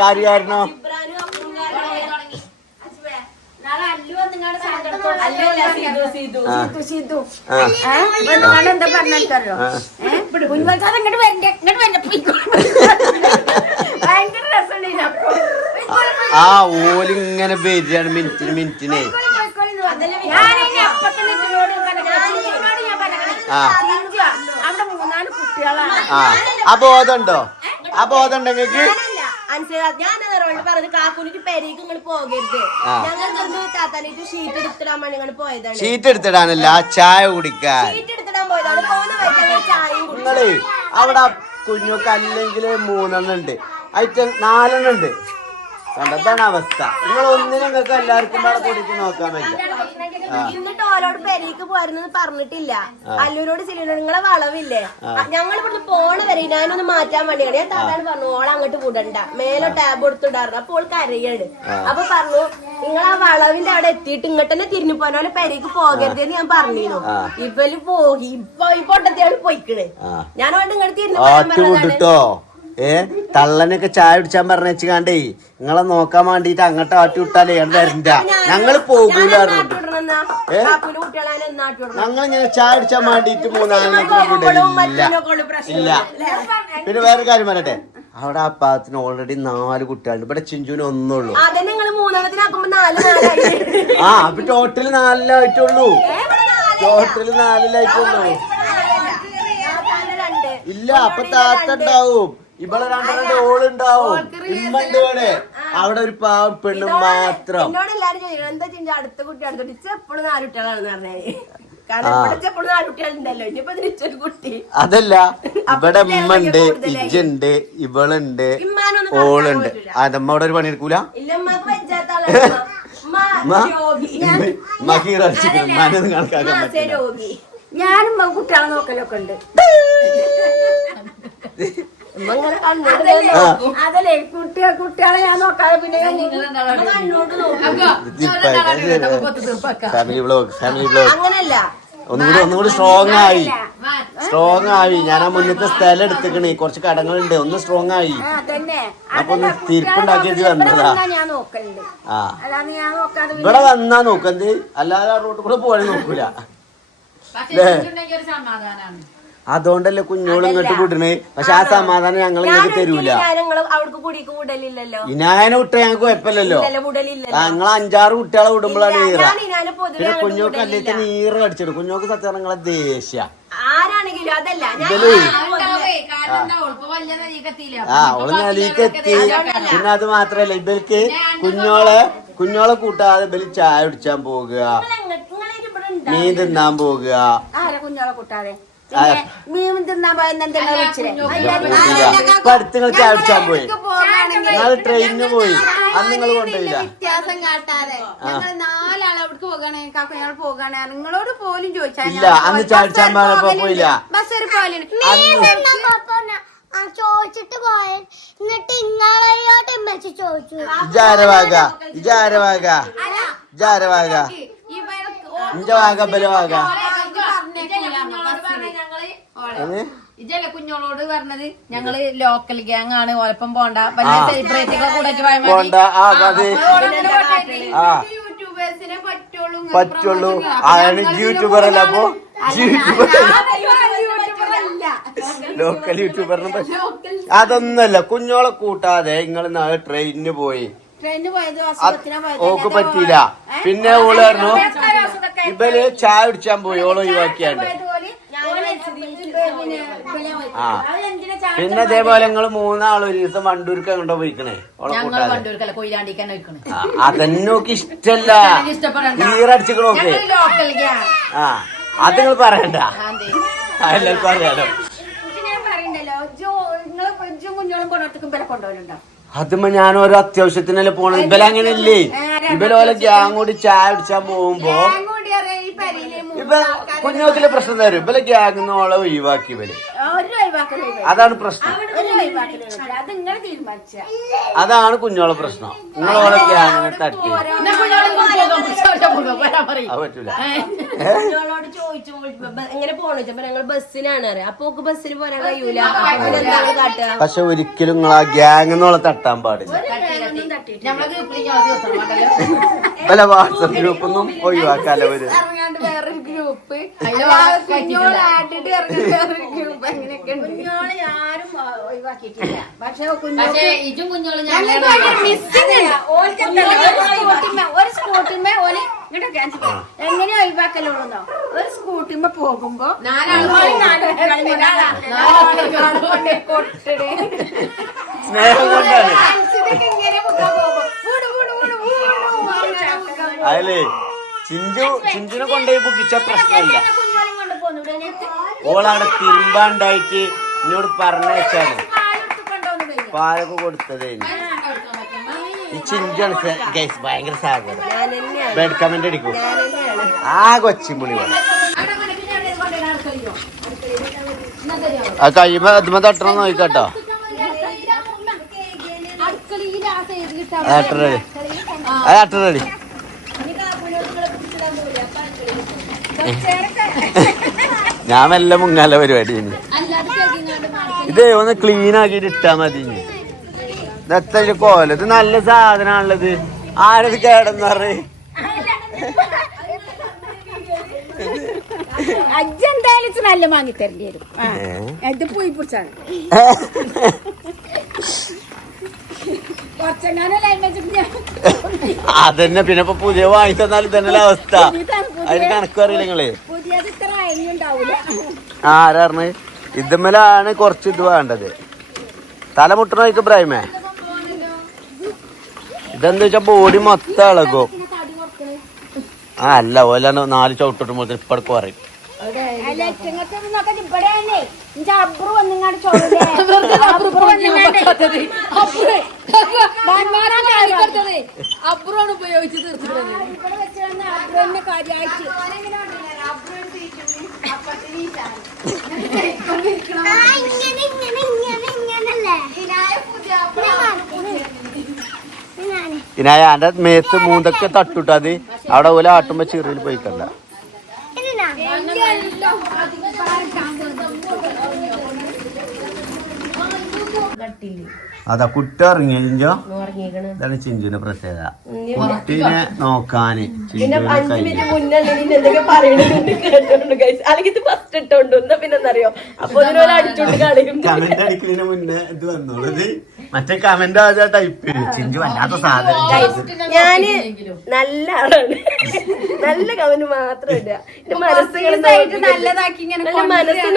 ആര് കാരണോ എന്താ പറഞ്ഞോ ഭയങ്കര രസമുണ്ട് ആ ഓലിങ്ങനെ വരികയാണ് മിനിറ്റിനെ അവിടെ 3-4 കുട്ടികളാണ് ആ ബോധമുണ്ടോ നിങ്ങൾക്ക് ഞാൻ നിറവണ്ട് പറഞ്ഞു കാക്കൂനിട്ട് പെരേക്ക് നിങ്ങൾ പോകരുത്. ഞങ്ങൾ താത്താനായിട്ട് ഷീറ്റ് എടുത്തിടാൻ വേണ്ടി നിങ്ങൾ പോയതാണ്. ഷീറ്റ് എടുത്തിടാനല്ല, ചായ കുടിക്കാൻ. ഷീറ്റ് എടുത്തിടാൻ പോയതാണ്. പോകുന്ന വഴിക്ക് ചായയും നിങ്ങള് അവിടെ കുഞ്ഞൊക്കെ അല്ലെങ്കിൽ 3 ഉണ്ട്, ആയിട്ട് 4 ഉണ്ട്. കണ്ടതാണ് അവസ്ഥ. നിങ്ങൾ ഒന്നിനും നിങ്ങൾക്ക് എല്ലാവർക്കും കൂടെ കൂടിയിട്ട് നോക്കാൻ പറ്റില്ല. എന്നിട്ട് ഓരോട് പെരേക്ക് പോരുന്നത് പറഞ്ഞിട്ടില്ല. അല്ലൂരോട് സിലിനോട് നിങ്ങളെ വളവില്ലേ, ഞങ്ങൾ ഇവിടുന്ന് പോണ വരെ ഞാനൊന്ന് മാറ്റാൻ വേണ്ടിയാണ്. ഞാൻ താത്താൻ പറഞ്ഞു ഓളെ അങ്ങോട്ട് വിടണ്ട, മേലെ ടാബ് കൊടുത്തിടാറുണ്ട്. അപ്പോൾ ഓൾക്ക് അറിയാണ്. അപ്പൊ പറഞ്ഞു നിങ്ങൾ ആ വളവിന്റെ അവിടെ എത്തിയിട്ട് ഇങ്ങോട്ട് തന്നെ തിരിഞ്ഞു പോകാൻ പെരേക്ക് പോകരുതെന്ന് ഞാൻ പറഞ്ഞിരുന്നു. ഇവല് പോയി ഇപ്പൊ ഈ പൊട്ടത്തിയാണ് പോയിക്കണ്. ഞാൻ അവിടെ ഇങ്ങോട്ട് തിരിഞ്ഞു പോകാൻ തള്ളനൊക്കെ ചായ കുടിച്ചാൻ പറഞ്ഞേക്കാണ്ടേ നിങ്ങളെ നോക്കാൻ വേണ്ടിട്ട് അങ്ങോട്ട് ആട്ടി വിട്ടാലേ വരണ്ട. ഞങ്ങള് പോകൂല. ഞങ്ങളിങ്ങനെ ചായ കുടിച്ചാൻ വേണ്ടിട്ട് 3 വിടില്ല. ഇല്ല. പിന്നെ വേറെ കാര്യം പറയട്ടെ, അവിടെ ആ പാത്തിന് ഓൾറെഡി 4 കുട്ടികളുണ്ട്. ഇവിടെ ചിഞ്ചുവിന് 1 ഉള്ളൂ. അപ്പൊ ടോട്ടല് 4 ടോട്ടല് 4 ഇല്ല. അപ്പൊ താത്ത ഉണ്ടാവും, ഇവിടെ 2 ഓളുണ്ടാവും, ഇമ്മണ്ട് ഇവിടെ. അവിടെ ഒരു പാവം പെണ്ണ് മാത്രം. എന്നോട് എല്ലാരും ചോദിക്കണം എന്താ ചിഞ്ച അടുത്ത കുട്ടി അടുത്തോട്ട് എപ്പോഴും 4 കുട്ടികളാണെന്ന് പറഞ്ഞേ. കാരണം ഇവിടെ എപ്പോഴും 4 കുട്ടികളുണ്ടല്ലോ. ഇനിയിപ്പോ തിരിച്ചൊരു കുട്ടി. അതല്ല, ഇവിടെ ഉമ്മണ്ട്, ഇജ്ജുണ്ട്, ഇവളുണ്ട്, ഓളുണ്ട്. അതമ്മ അവിടെ ഒരു പണി എടുക്കൂല. മഹീർ അടിച്ചിരിക്കണം. മനൊന്നും കണക്കാക്കാൻ പറ്റില്ല. ഞാനും കുട്ടികളെ നോക്കലൊക്കെ ഉണ്ട്. അതല്ലേ കുട്ടികളെ ഞാൻ നോക്കാതെ പിന്നെ ഫാമിലി ബ്ലോഗ് അങ്ങനല്ല. ഒന്നുകൂടി സ്ട്രോങ് ആയി. ഞാൻ ആ മുന്നത്തെ സ്ഥലം എടുത്തേക്കണേ, കുറച്ച് കടങ്ങളുണ്ട്, ഒന്ന് സ്ട്രോങ് ആയി. അപ്പൊ ഒന്ന് തിരിപ്പുണ്ടാക്കിയത് വന്നതാ. ഇവിടെ വന്നാ നോക്കത്, അല്ലാതെ ആ റോഡ് കൂടെ പോകാൻ നോക്കൂല. അതുകൊണ്ടല്ലേ കുഞ്ഞോള് ഇങ്ങോട്ട് കൂട്ടണേ. പക്ഷെ ആ സമാധാനം ഞങ്ങൾ ഇങ്ങോട്ട് തരൂല. ഇനാനെ വിട്ട ഞങ്ങൾക്ക് കുഴപ്പമില്ലല്ലോ. ഞങ്ങൾ 5-6 കുട്ടികളെ വിടുമ്പോഴാണ് ഈറ. പിന്നെ കുഞ്ഞോക്ക് അല്ലെങ്കിൽ ഈറ അടിച്ചിടും. കുഞ്ഞോക്ക് സത്യം നിങ്ങളെ ദേഷ്യ. ഓള് നെലീക്കെത്തി. പിന്നെ അത് മാത്രല്ല, ഇവർക്ക് കുഞ്ഞോളെ കൂട്ടാതെ ഇവര് ചായ കുടിച്ചാൻ പോകുക, മീൻ തിന്നാൻ പോകുക. കുഞ്ഞോളെ കൂട്ടാതെ മീൻ തിന്നാൻ അടുത്തുങ്ങൾ ചായ കുടിച്ചാൻ പോയി. നിങ്ങൾ ട്രെയിനിന് പോയി, അന്ന് നിങ്ങൾ കൊണ്ടുപോയില്ല. വ്യത്യാസം കാട്ടാതെ ഞങ്ങൾ 4 ആൾ അവിടേക്ക് പോകാണ്. ഞങ്ങൾ പോകാണ് നിങ്ങളോട് പോലും ചോദിച്ചാൽ ഇല്ല. അന്ന് ചായ കുടിച്ചാൻ പറഞ്ഞപ്പോ പോയില്ല. ബസ്സേറി പോയാലും ചോദിച്ചിട്ട് പോയ എന്നിട്ട് ഇങ്ങളെയോട്ട് ഇമ്മച്ചി ചോദിച്ചു. ഇജാരവാക ബലവാക ഇജല്ലേ കുഞ്ഞോളോട് പറഞ്ഞത് ഞങ്ങള് ലോക്കൽ ഗ്യാങ് ആണ്, ഓലപ്പം പോണ്ട, വലിയ സെലിബ്രേറ്റ് ഒക്കെ കൂടെ യൂട്യൂബേഴ്സിനെ പറ്റുള്ളൂ. അതാണ് യൂട്യൂബർ അല്ല. അപ്പൊ ലോക്കൽ യൂട്യൂബറിനും അതൊന്നല്ല. കുഞ്ഞോളെ കൂട്ടാതെ നിങ്ങൾ ട്രെയിനിന് പോയി, ഓക്ക് പറ്റിയില്ല. പിന്നെ ഓള് പറഞ്ഞു ഇവര് ചായ കുടിച്ചാൻ പോയി, ഓള് ഒഴിവാക്കിയാണ്ട്. പിന്നെ അതേപോലെ ഞങ്ങള് 3 ആൾ ഒരു ദിവസം വണ്ടൂർക്ക് കൊണ്ടോ പോയിക്കണേ. ഓളെ കൂട്ടാതെ അതെന്നോക്ക് ഇഷ്ടല്ല. ഈറടിച്ചിക്കണോക്കെ. അത് നിങ്ങൾ പറയണ്ട, എല്ലാവർക്കും അറിയാലോ. അതുമ്പോ ഞാൻ ഓരോ അത്യാവശ്യത്തിനല്ലേ പോണത്. ഇവലങ്ങനല്ലേ, ഇവലോലെ ഗ്യാങ് കൂടി ചായ കുടിച്ചാൻ പോകുമ്പോ കുഞ്ഞോക്കിലെ പ്രശ്നം തരും. ഇവലെ ഗ്യാങ്ങിന്നോളെ ഒഴിവാക്കി ഇവര്. അതാണ് പ്രശ്നം. അതാണ് കുഞ്ഞോളെ പ്രശ്നം. നിങ്ങളോളെ ഗ്യാങ്ങിനെ തട്ടി അത് പറ്റൂല. എങ്ങനെ പോണു ഞങ്ങൾ ബസ്സിനാണ്. അപ്പൊ ബസ്സിന് പോരാൻ കഴിയൂല. പക്ഷെ ഒരിക്കലും നിങ്ങൾ ആ ഗ്യാങ്ങിന്നോളെ തട്ടാൻ പാടില്ല. അല്ല, വാട്സപ്പ് ഗ്രൂപ്പൊന്നും ഒഴിവാക്കാലോ. ഒരു വേറൊരു ഗ്രൂപ്പ് കുഞ്ഞോളെ ആരും ഒഴിവാക്കിയിട്ടില്ല. പക്ഷെ ഇജും കുഞ്ഞോള് ഒരു സ്കൂട്ടിമ്മ ഓന് ഇങ്ങോട്ടൊക്കെ എങ്ങനെ ഒഴിവാക്കലുള്ളൂന്നോ, ഒരു സ്കൂട്ടിമ്മ പോകുമ്പോ 4 ആൾ സ്നേഹം കൊണ്ടാണ്. അതിലേ ചിഞ്ചുനെ കൊണ്ടുപോയി ബുക്കിച്ച പ്രശ്നമില്ല. ഓളവിടെ തിരുമ്പാണ്ടായിട്ട് എന്നോട് പറഞ്ഞേച്ചാണ് പാലൊക്കെ കൊടുത്തതേ. ഈ ചിഞ്ചാണ് ഗൈസ് ഭയങ്കര സാധനം. ബെഡ് കമന്റ് അടിക്കും ആ കൊച്ചിമ്പുളി വേണം. ആ കഴിയുമ്പോ അതുമ്പോ തട്ടണം നോക്കട്ടോ. അട്ടറടി ഞാൻ വല്ല മുങ്ങാല പരിപാടി. ഇതേ ഒന്ന് ക്ലീൻ ആക്കിട്ട് ഇട്ടാ മതി. ഇതെത്ര കോല, ഇത് നല്ല സാധനമാണുള്ളത്. ആരത് കേടെന്ന് പറയേ. അജ്ജെന്തായാലും നല്ല വാങ്ങിത്തരേണ്ടി വരും. ഇത് പോയി പിടിച്ചാണ് അതന്നെ. പിന്നെ ഇപ്പൊ പുതിയ വാങ്ങി തന്നാലും തന്നെ അവസ്ഥ. അതിന് കണക്ക് അറിയില്ല നിങ്ങള്. ആരാ പറഞ്ഞത്? ഇതുമ്മലാണ് കുറച്ച് ഇത് വേണ്ടത്. തലമുട്ടണ ബ്രൈമേ. ഇതെന്താ വെച്ചാ ബോഡി മൊത്തം ഇളകും. ആ അല്ല ഓല 4 ചവിട്ടിട്ടുമ്പോ ഇപ്പഴ പറയും. അപ്പുറമാണ് ഉപയോഗിച്ച് തീർച്ചയായും. പിന്നെ എന്റെ മേത്ത് മൂന്നൊക്കെ തട്ടുട്ടത് അവിടെ ഓല ആട്ടുമ്പോ ചെറിയിൽ പോയിക്കണ്ട. അതാ കുട്ടി ഇറങ്ങിയ ചിഞ്ചോ. ഇതാണ് ചിഞ്ചുവിന്റെ പ്രത്യേകത. കുട്ടീനെ നോക്കാന് കമന്റ് അടിക്കുന്നതിന് മുന്നേ ഇത് വന്നോളത്. മറ്റേ കമന്റ് ആദ്യ ടൈപ്പ് ചിഞ്ചു വല്ലാത്ത സാധനം. ഞാന് നല്ല ആളാണ്. നല്ല കമന്റ് മാത്രം ഇല്ല. മനസ്സ്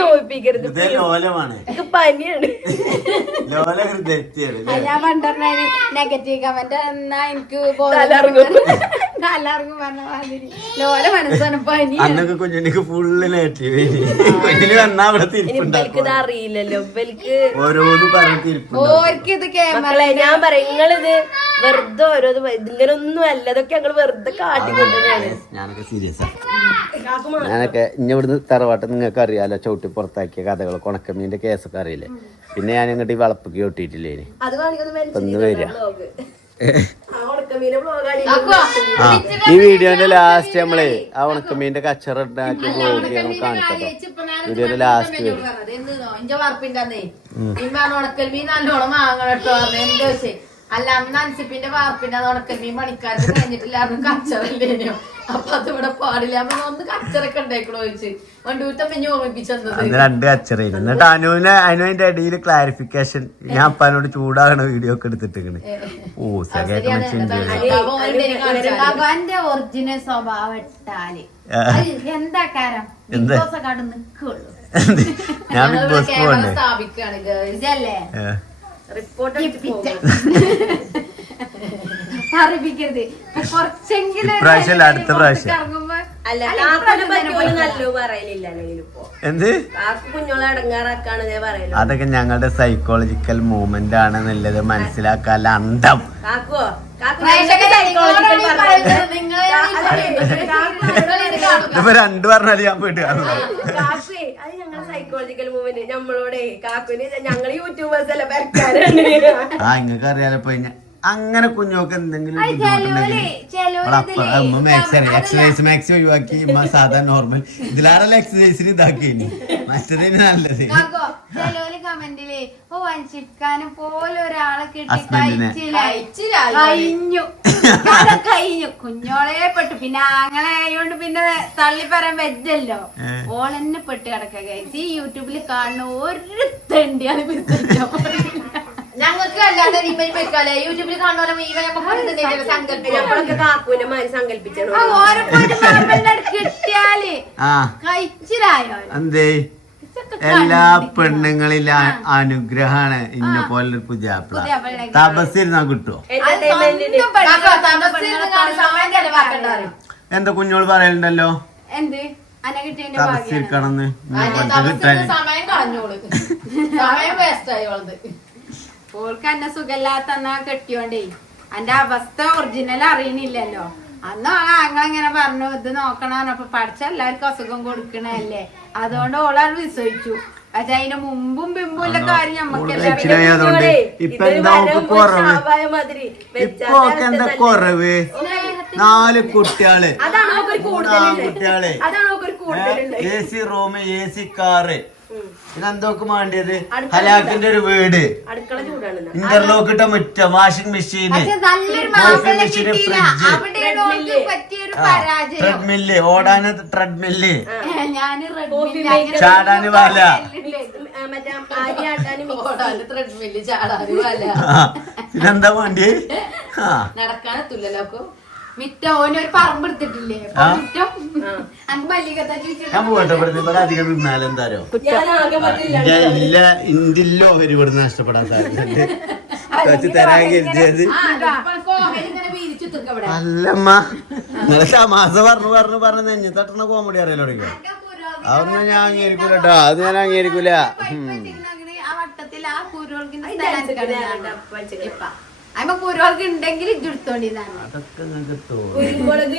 നോയിപ്പിക്കരുത്. ഇത് ലോലമാണ്. പനിയാണ്. ലോല ഹൃദയത്തിയാണ്. ഞാൻ പണ്ടറിഞ്ഞ നെഗറ്റീവ് കമന്റ് എന്നാ എനിക്ക് എല്ലാവർക്കും പറഞ്ഞ മാതിരി ലോല മനസ്സാണ് പനി. അന്നൊക്കെ കുഞ്ഞിക്ക് ഫുള്ള് നെഗറ്റീവ്. കുഞ്ഞിന് വന്നാ അവിടെ തിരിപ്പുണ്ടാക്കും. അറിയില്ലല്ലോ ഇവർക്ക് ഓരോന്ന് പറഞ്ഞ് തിരിപ്പുണ്ടാവും. ഓർക്ക് ഇത് മക്കളെ ഞാൻ പറയാം, നിങ്ങളിത് വെറുതെ ഓരോന്ന് ഇങ്ങനൊന്നും അല്ല. ഇതൊക്കെ ഞങ്ങള് വെറുതെ കാട്ടിക്കൊണ്ടിട്ടാണ്. ഞാനൊക്കെ സീരിയസ് ആണ്. ഞാനൊക്കെ ഇവിടുന്ന് തറവാട്ട് നിങ്ങൾക്ക് അറിയാലോ, ചവിട്ടി പുറത്താക്കിയ കഥകൾ, ഉണക്കമീന്റെ കേസൊക്കെ അറിയില്ലേ. പിന്നെ ഞാൻ ഇങ്ങോട്ട് ഈ വളപ്പൊക്കെ ഒട്ടിയിട്ടില്ലേ. ഒന്ന് വരിക. ഈ വീഡിയോന്റെ ലാസ്റ്റ് നമ്മളെ ആ ഉണക്കമീന്റെ കച്ചറ ഉണ്ടാക്കി ബ്ലോഗ് കാണിക്കട്ടോ. വീഡിയോന്റെ ലാസ്റ്റ് വരും. ഉണക്കൽമീൻ നല്ലോണം വാങ്ങണട്ടോ എന്താ വെച്ചേ. അല്ല അന്ന് അൻസിപ്പിന്റെ വാർപ്പിന്റെ ഉണക്കൽമീൻ പണിക്കാർക്ക് കഴിഞ്ഞിട്ടില്ലായിരുന്നു. കച്ചറല്ലേനോ. അപ്പൊ അതിവിടെ പാടില്ല. ഒന്ന് കച്ചറൊക്കെ ഉണ്ടായിക്കണോ ചോദിച്ച് വണ്ടൂറ്റം പിന്നെ ഓർമ്മിപ്പിച്ചത്. 2 കച്ചറ. എന്നിട്ട് അതിന്റെ ഇടയിൽ ക്ലാരിഫിക്കേഷൻ. ഞാൻ അപ്പാനോട് ചൂടാകണ വീഡിയോ ഒക്കെ എടുത്തിട്ടിരിക്കണ്. ഓ അവന്റെ ഒറിജിനൽ സ്വഭാവം ഇട്ടാല് എന്താ കാരം കാട് നിക്കുള്ളൂ. ഞാൻ ബിഗ് ബോസ് പോകണ്ടേ. സ്ഥാപിക്കാണ് ഇതല്ലേ റിപ്പോർട്ട് അറിയിക്കരുത്. കുറച്ചെങ്കിലും ഇപ്രാവശ്യം അടുത്ത പ്രാവശ്യം അല്ല കാക്കുനെ പറ്റിയോള് നല്ലോ പറയലില്ല. എന്ത് കാക്കു കുഞ്ഞോളെ അടങ്ങാറാക്കാണ് ഞാൻ പറയല്ലോ. അതൊക്കെ ഞങ്ങളുടെ സൈക്കോളജിക്കൽ മൂവ്മെന്റ് ആണെന്നുള്ളത് മനസ്സിലാക്കാൻ അണ്ടം. കാക്കുവോ ഇതിപ്പോ 2 പറഞ്ഞാല് ഞാൻ പോയിട്ട് കാക്കുവേ അത് ഞങ്ങളുടെ സൈക്കോളജിക്കൽ മൂവ്മെന്റ്. നമ്മളോടെ കാക്കുന് ഞങ്ങള് യൂട്യൂബേഴ്സ് അല്ല പെരക്കാരാണ്. ആ ഇങ്ങക്ക് അറിയാലോ. ഇപ്പൊ അങ്ങനെ കുഞ്ഞോക്ക് എന്തെങ്കിലും എക്സസൈസ് മാക്സ് ഒഴിവാക്കി സാധാരണ നോർമൽ ഇതിലാണല്ലോ എക്സസൈസിന് ഇതാക്കി. മറ്റേതിന് നല്ലത് കമന്റില് ഓ വഞ്ചിക്കാനും പോലെ ഒരാളെ കിട്ടി കഴിഞ്ഞു കുഞ്ഞോളെ പെട്ടു. പിന്നെ അങ്ങനെ ആയതുകൊണ്ട് പിന്നെ തള്ളി പറയാൻ വെച്ചല്ലോ. ഓളെന്നെ പെട്ട് കിടക്കുക. ഈ യൂട്യൂബിൽ കാണുന്ന ഒരു തെണ്ടിയാണ് ഞങ്ങൾക്ക് അല്ലാതെ യൂട്യൂബിൽ കാണുന്ന കാക്കുവിനെ മാതിരി സങ്കല്പിച്ചാണ് കിട്ടിയാല് കഴിച്ചിലായോ എന്തേ എല്ലാ പെണ്ണുങ്ങളിലെ അനുഗ്രഹാണ് ഇന്ന പോലെ പുതിയാപ്പിള. തപസ്സിരുന്നാ കിട്ടുവോ? എന്താ കുഞ്ഞോള് പറയലുണ്ടല്ലോ എന്ത് അന കിട്ടിയ തപസ്സിരിക്കണമെന്ന്. സമയം കളഞ്ഞോള്, സമയം വേസ്റ്റ് ആയോളത്. ഓൾക്ക് എന്നെ സുഖമില്ലാത്തന്നാ കെട്ടിയോണ്ടേ എന്റെ അവസ്ഥ ഒറിജിനൽ അറിയണില്ലല്ലോ. അന്ന് ഞങ്ങളിങ്ങനെ പറഞ്ഞു ഇത് നോക്കണം, അപ്പൊ പഠിച്ച എല്ലാവർക്കും അസുഖം കൊടുക്കണല്ലേ, അതുകൊണ്ട് ഓളത് വിശ്വസിച്ചു. പക്ഷെ അതിന് മുമ്പും പിമ്പുള്ള കാര്യം അതുകൊണ്ട് ഇപ്പൊ എന്താ കുറവ്? ഇപ്പൊ ഒക്കെ എന്താ കുറവ്? 4 കുട്ടികള്, 3 ആൺകുട്ടികള്, AC റൂം, AC കാറ്, പിന്നെന്തൊക്കെ വേണ്ടിയത്? ഹലാക്കിന്റെ ഒരു വീട്, ഇന്റർലോക്ക് ഇട്ട മുറ്റം, വാഷിംഗ് മെഷീന്, കോഫി മെഷീന്, ഫ്രിഡ്ജ്, ട്രെഡ്മില്ല്, ഓടാന് ട്രെഡ്മില്ല്, ചാടാന് വല, പിന്നെന്താ വേണ്ടി? നടക്കാനെത്തില്ലല്ലോ. മിറ്റ ഓനൊരു പറമ്പ് എടുത്തിട്ടില്ലേ ഞാൻ പോട്ടെ ഇവിടെ അധികം നിന്നാലെന്താരോ ഇല്ല ഇന്ത്യയിലോ ഒരു ഇവിടെ നഷ്ടപ്പെടാൻ സാധ്യത തരാൻ കരുതിയത്. അല്ലമ്മ നിങ്ങളെ തമാശ പറഞ്ഞു നെഞ്ഞ് തട്ടുന്ന കോമഡി അറിയാലോ തുടങ്ങിയോ? അതൊന്നും ഞാൻ അംഗീകരിക്കൂല കേട്ടോ, അത് ഞാൻ അംഗീകരിക്കൂല. ആ വട്ടത്തിൽ ആ അമ്മ കുരുവൾക്ക് ഉണ്ടെങ്കിൽ ഇതെടുത്തോണ്ടിരുന്നാണ്. അതൊക്കെ നിങ്ങൾക്ക് കുരുമുളക്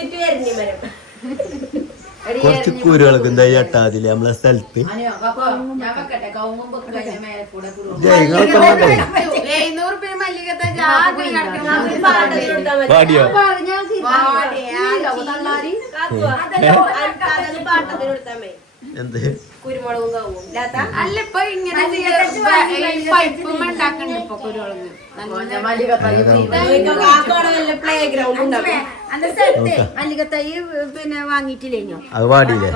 കുറച്ച് കുരുകൾക്ക് എന്താ ചട്ടാതില്ലേ നമ്മളെ സ്ഥലത്ത്? 700 മല്ലികത്തെ പാടിയോ? എന്ത് കുരുമുളകും അല്ല ഇപ്പൊ ഇങ്ങനെ പൈപ്പും ഉണ്ടാക്കണ്ട് ഇപ്പൊ കുരുമുളക്. പ്ലേ ഗ്രൗണ്ട് മല്ലികത്തൈ പിന്നെ വാങ്ങിയിട്ടില്ലേനോ? അത് പാടിയില്ലേ?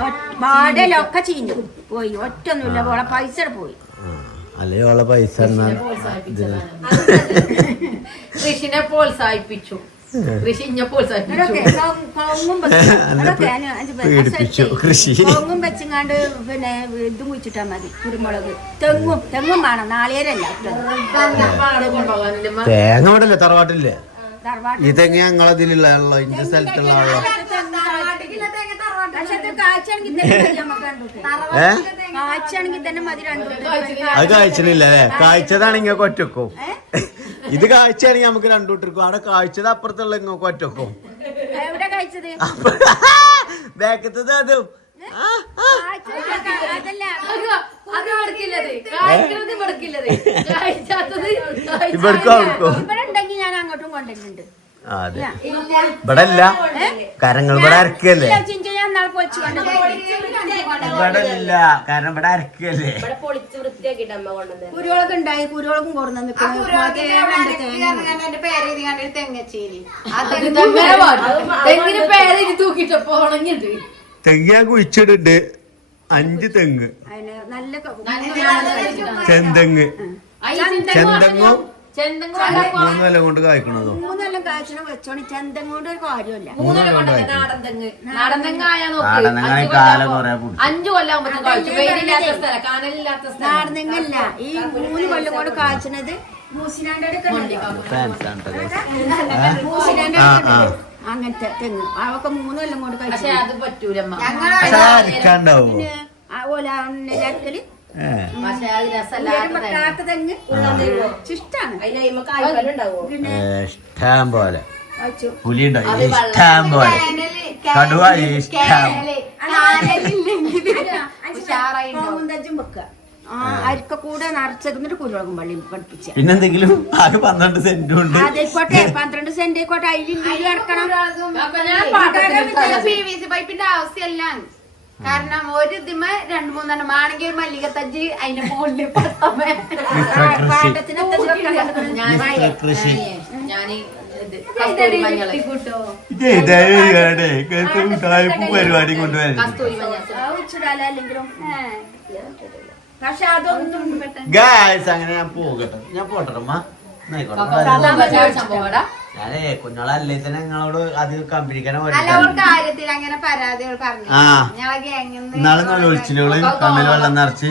വാടലൊക്കെ ചീഞ്ഞു പോയി, ഒറ്റൊന്നുമില്ല. ഓളെ പൈസ പോയി. അല്ലേ ഓളെ പൈസ കൃഷിനെ പ്രോത്സാഹിപ്പിച്ചു, കൃഷി പേടിപ്പിച്ചു. കൃഷി തെങ്ങും വെച്ചങ്ങാണ്ട് പിന്നെ ഇതും കുഴിച്ചിട്ടാ മതി. കുരുമുളക്, തെങ്ങും വേണം, നാളികേരല്ല. തേങ്ങ ഇവിടല്ലേ തറവാട്ടില്ലേ? ഈ തെങ്ങ ഞങ്ങളതിലുള്ള ഇന്റെ സ്ഥലത്തുള്ള ആളോ? കാഴ്ചയാണെങ്കിൽ തന്നെ മതി. അത് കാഴ്ചനില്ല അല്ലേ? കാഴ്ചതാണെങ്കിൽ ഒറ്റക്കും. ഇത് കാഴ്ചയാണെങ്കിൽ നമുക്ക് രണ്ടൂട്ടിരിക്കും. അവിടെ കാഴ്ചത് അപ്പുറത്തുള്ള ഇങ്ങോട്ട് ഒറ്റക്കും. എവിടെ കഴിച്ചത്? ബാക്കത്തത് അതും ഇവിടക്കും അവിടക്കും ഇവിടെ ഉണ്ടെങ്കിൽ ഞാൻ അങ്ങോട്ടും കൊണ്ടുവരുന്നുണ്ട്. അതെ ഇവിടെ അല്ല, കരങ്ങൾ ഇവിടെ അരക്കല്ലേ? ഇവിടെ ഇല്ല, കാരണം ഇവിടെ അരക്കല്ലേ? കുരുവളൊക്കെ ഉണ്ടായി, കുരുവളക്കും കൊടുന്നു തെങ്ങച്ചേരി. തെങ്ങിന് പേര് തൂക്കിട്ടപ്പോ ഉണങ്ങിട്ട് തെങ്ങ് ഞാൻ കുഴിച്ചിട്ടുണ്ട്. 5 തെങ്ങ്, നല്ല ചെന്തെങ്ങ്, ചെന്തെങ്ങും ചെന്തെങ്ങ് 3 കൊല്ലം കൊണ്ട് കായ്ക്കണതോ? 3 കൊല്ലം കാഴ്ച വെച്ചോണി. ചെന്തം കൊണ്ട് ഒരു കാര്യമില്ല. 3 കൊല്ലം കൊണ്ട് നാടൻ തെങ്ങ്, നാടൻ തെങ്ങായാ നോക്കി 5 കൊല്ലാകുമ്പോ കാഴ്ച. വെയിലില്ലാത്ത സ്ഥലം, കാനലില്ലാത്ത സ്ഥലം. നാടനെങ്ങല്ല ഈ 3 കൊല്ലം കൊണ്ട് കാഴ്ചണത്. മൂസിനാന്റെ അങ്ങനത്തെ തെങ്ങ് അതൊക്കെ 3 കൊല്ലം കൊണ്ട് കഴിച്ചു. പക്ഷെ അത് പറ്റൂലമ്മ. അരക്കാണ്ടാവുമോ? ഓലാക്കല് പക്ഷെ അത് രസമല്ലാത്ത തെങ്ങ് ഇഷ്ടാണ്. ഇഷ്ടം പോലെ പുലിയുണ്ടോ? ഇഷ്ടം പോലെ കടുവ ഇഷ്ടം. വെക്കുക അരിക്ക കൂടെ നിറച്ചെന്നിട്ട് കുരുവളകും പള്ളി പഠിപ്പിച്ച. പിന്നെന്തെങ്കിലും ആകെ 12 സെന്റും ഉണ്ട്. അതായിക്കോട്ടെ 12 സെന്റ് ആയിക്കോട്ടെ. അതിൽ കിടക്കണം. PVC പൈപ്പിന്റെ ആവശ്യമല്ല. കാരണം ഒരു ഇതിമ 2-3 ആണെങ്കിൽ ഒരു മല്ലികത്തജ്ജ് അതിന്റെ മുകളിൽ കൃഷി പരിപാടി കൊണ്ടുവരാൻ. പക്ഷെ അതൊന്നും ഗായ്സ് അങ്ങനെ ഞാൻ പോകട്ടെ, ഞാൻ പോട്ടമ്മ. ഞാനേ കുഞ്ഞോളല്ലേ തന്നെ നിങ്ങളോട് അത് കമ്പനിക്കാനെ കാര്യത്തിൽ അങ്ങനെ പരാതികൾ പറഞ്ഞു. ഇന്നാളെ വിളിച്ചില്ലോള് കണ്ണിൽ വെള്ളം നിറച്ച്.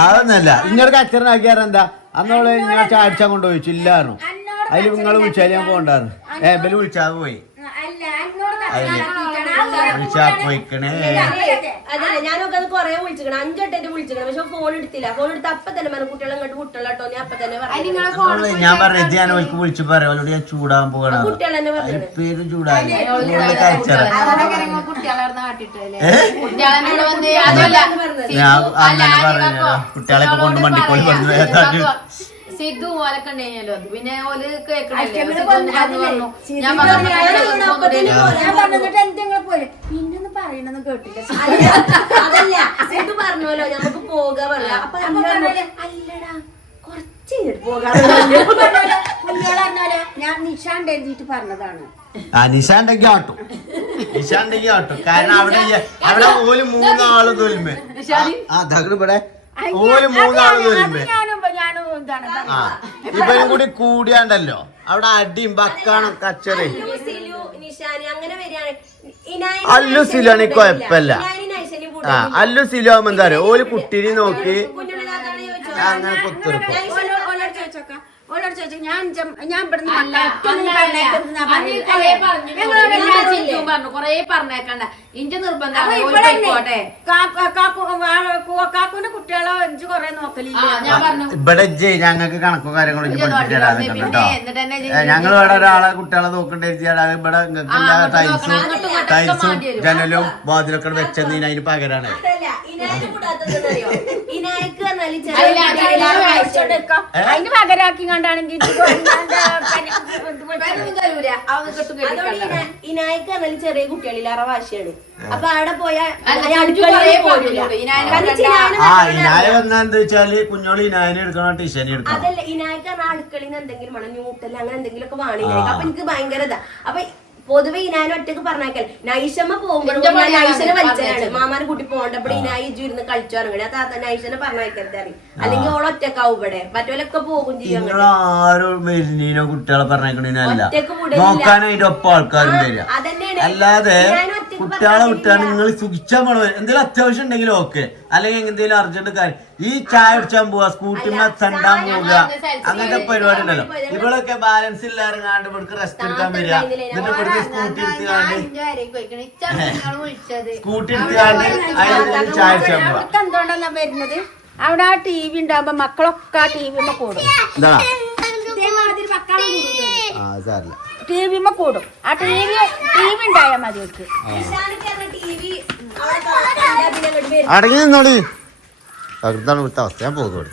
അതൊന്നല്ല ഇങ്ങോട്ട് കച്ചറിനാക്കിയാറ് എന്താ അന്നോള് ഞാൻ ചാടിച്ചാ കൊണ്ടുപോയിച്ചു ഇല്ലായിരുന്നു അതിൽ നിങ്ങൾ വിളിച്ചാൽ ഞാൻ പോണ്ടായിരുന്നു ബല് വിളിച്ചാ പോയി വിളിച്ചാ പോയിക്കണേ. അതല്ല ഞാനൊക്കെ അത് കൊറേ വിളിച്ചിക്കണം 5 വട്ടം വിളിച്ചിക്കണം പക്ഷെ ഫോൺ എടുത്തില്ല ഫോൺ എടുത്ത് അപ്പൊ തന്നെ പറഞ്ഞു കുട്ടികളെ ഇങ്ങോട്ട് കുട്ടികളോട്ടോ ഞാൻ അപ്പൊ തന്നെ പറഞ്ഞു ഞാൻ പറഞ്ഞു ഇത് ഞാൻ അവൾക്ക് വിളിച്ചു പറയാം അവളോട് ഞാൻ ചൂടാൻ പോകണം കുട്ടികൾ തന്നെ പറഞ്ഞു പേരും ചൂടായി കഴിച്ചത് ഞാൻ അങ്ങനെ പറഞ്ഞു കുട്ടികളൊക്കെ കൊണ്ട് വണ്ടിക്കോളി പറഞ്ഞു സിദ്ധു ഓലൊക്കെ ഉണ്ടായില്ലോ പിന്നെ ഓല് പിന്നൊന്നും പറയണെന്ന് കേട്ടില്ല അതല്ല ഇത് പറഞ്ഞല്ലോ നമുക്ക് പോകാ പറഞ്ഞ അപ്പൊ അല്ലടാ കുറച്ച് പോകാ ഞാൻ നിഷാണ്ട് എഴുതിയിട്ട് പറഞ്ഞതാണ് നിശാണ്ടെങ്കി ആട്ടും നിശാണ്ടെങ്കി ആട്ടും കാരണം അവിടെ ഓല് 3 ആള് തോൽമേ ഇവിടെ ഓല് 3 ആള് തോൽമേ ഇവരും കൂടി കൂടിയാണ്ടല്ലോ അവിടെ അടിയും ബക്കാണും കച്ചറി അല്ലു സിലോണി കൊഴപ്പല്ല അല്ലു സിലോ ആവുമ്പോ എന്താ പറയാ ഓല് കുട്ടീനെ നോക്കി അങ്ങനെ കുത്തിരിക്കും കൊറേ പറഞ്ഞേക്കണ്ട ഇഞ്ച നിർബന്ധം കാക്കൂന്റെ കുട്ടികളെ ഇഞ്ച് കൊറേ നോക്കലില്ല ഇവിടെ ഞങ്ങൾക്ക് കണക്കോ കാര്യങ്ങളോ പഠിപ്പിച്ചു കേട്ടോ ഞങ്ങൾ ഇവിടെ ഒരാളെ കുട്ടികളെ നോക്കണ്ടേ ഇവിടെ നിങ്ങൾക്ക് ടൈൽസും ജനലും വാതിലൊക്കെ വെച്ചെന്ന് അതിന് പകരാണ് അതിന് പകരാക്കി കണ്ടാണെങ്കിൽ ഇനായിക്ക് പറഞ്ഞാൽ ചെറിയ കുട്ടികളിലേറെ വാശിയാണ് അപ്പൊ അവിടെ പോയാൽ ഇനായ വന്നാ എന്താ വെച്ചാല് കുഞ്ഞോളി ഇനായനെ എടുക്കണം ടീഷനെ എടുക്കണം അതല്ല ഇനായിക്ക് പറഞ്ഞാൽ അടുക്കളയിൽ നിന്ന് എന്തെങ്കിലും വേണം ന്യൂട്ടൽ അങ്ങനെ എന്തെങ്കിലും ഒക്കെ വേണം അപ്പൊ എനിക്ക് ഭയങ്കര ഇതാ അപ്പൊ പൊതുവെ ഇനാനും ഒറ്റക്ക് പറഞ്ഞേക്കൽ നൈഷമ്മ പോകുമ്പോഴും നൈഷനെ വലിച്ചാണ് മാമാനെ കൂട്ടി പോകണ്ടപ്പോൾ ഇനായി ഇരുന്ന് കളിച്ചു ഇറങ്ങണേ അത് നൈഷനെ പറഞ്ഞേക്കരുത് അറിയും അല്ലെങ്കിൽ ഓൾ ഒറ്റക്കാവും ഇവിടെ മറ്റോലൊക്കെ പോകും ചെയ്യും ആരും വരുന്നീനോ കുട്ടികളെ പറഞ്ഞേക്കണേനല്ല നോക്കാനായിട്ട് ഒപ്പം ആൾക്കാരും വരിക അല്ലാതെ കുട്ടികളെ വിട്ടാണ് നിങ്ങൾ സുഖിച്ചാൽ പോണ എന്തെങ്കിലും അത്യാവശ്യം ഉണ്ടെങ്കിലും ഓക്കെ അല്ലെങ്കിൽ എന്തെങ്കിലും അർജന്റ് കാര്യം ഈ ചായ കുടിച്ചാൻ പോവാ സ്കൂട്ടിമ്മ തണ്ടാൻ പോവുക അങ്ങനത്തെ പരിപാടി ഉണ്ടല്ലോ ഇവളൊക്കെ ബാലൻസ് ഇല്ലാതെ ഇവർക്ക് റെസ്റ്റ് എടുക്കാൻ വരിക എന്നിട്ട് ഇവർക്ക് സ്കൂട്ടി എടുത്തുകാണ്ട് അതിന് ചായ കുടിച്ചാൻ പോവാ എന്തുകൊണ്ടല്ല വരുന്നത് അവിടെ ആ ടി വി ഉണ്ടാവുമ്പോ മക്കളൊക്കെ ആ ടി വിമ്മ കൂടും ടി വിമ്മ കൂടും ആ ടി വി ഉണ്ടായാ മതി അടങ്ങി നിന്നോളി അതാണ് ഇവിടുത്തെ അവസ്ഥ ഞാൻ പോകുന്നു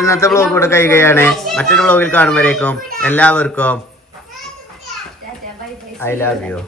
ഇന്നത്തെ ബ്ലോഗ് കൂടെ കഴിയുകയാണ് മറ്റൊരു ബ്ലോഗിൽ കാണുമ്പോഴേക്കും എല്ലാവർക്കും ഐ ലവ് യു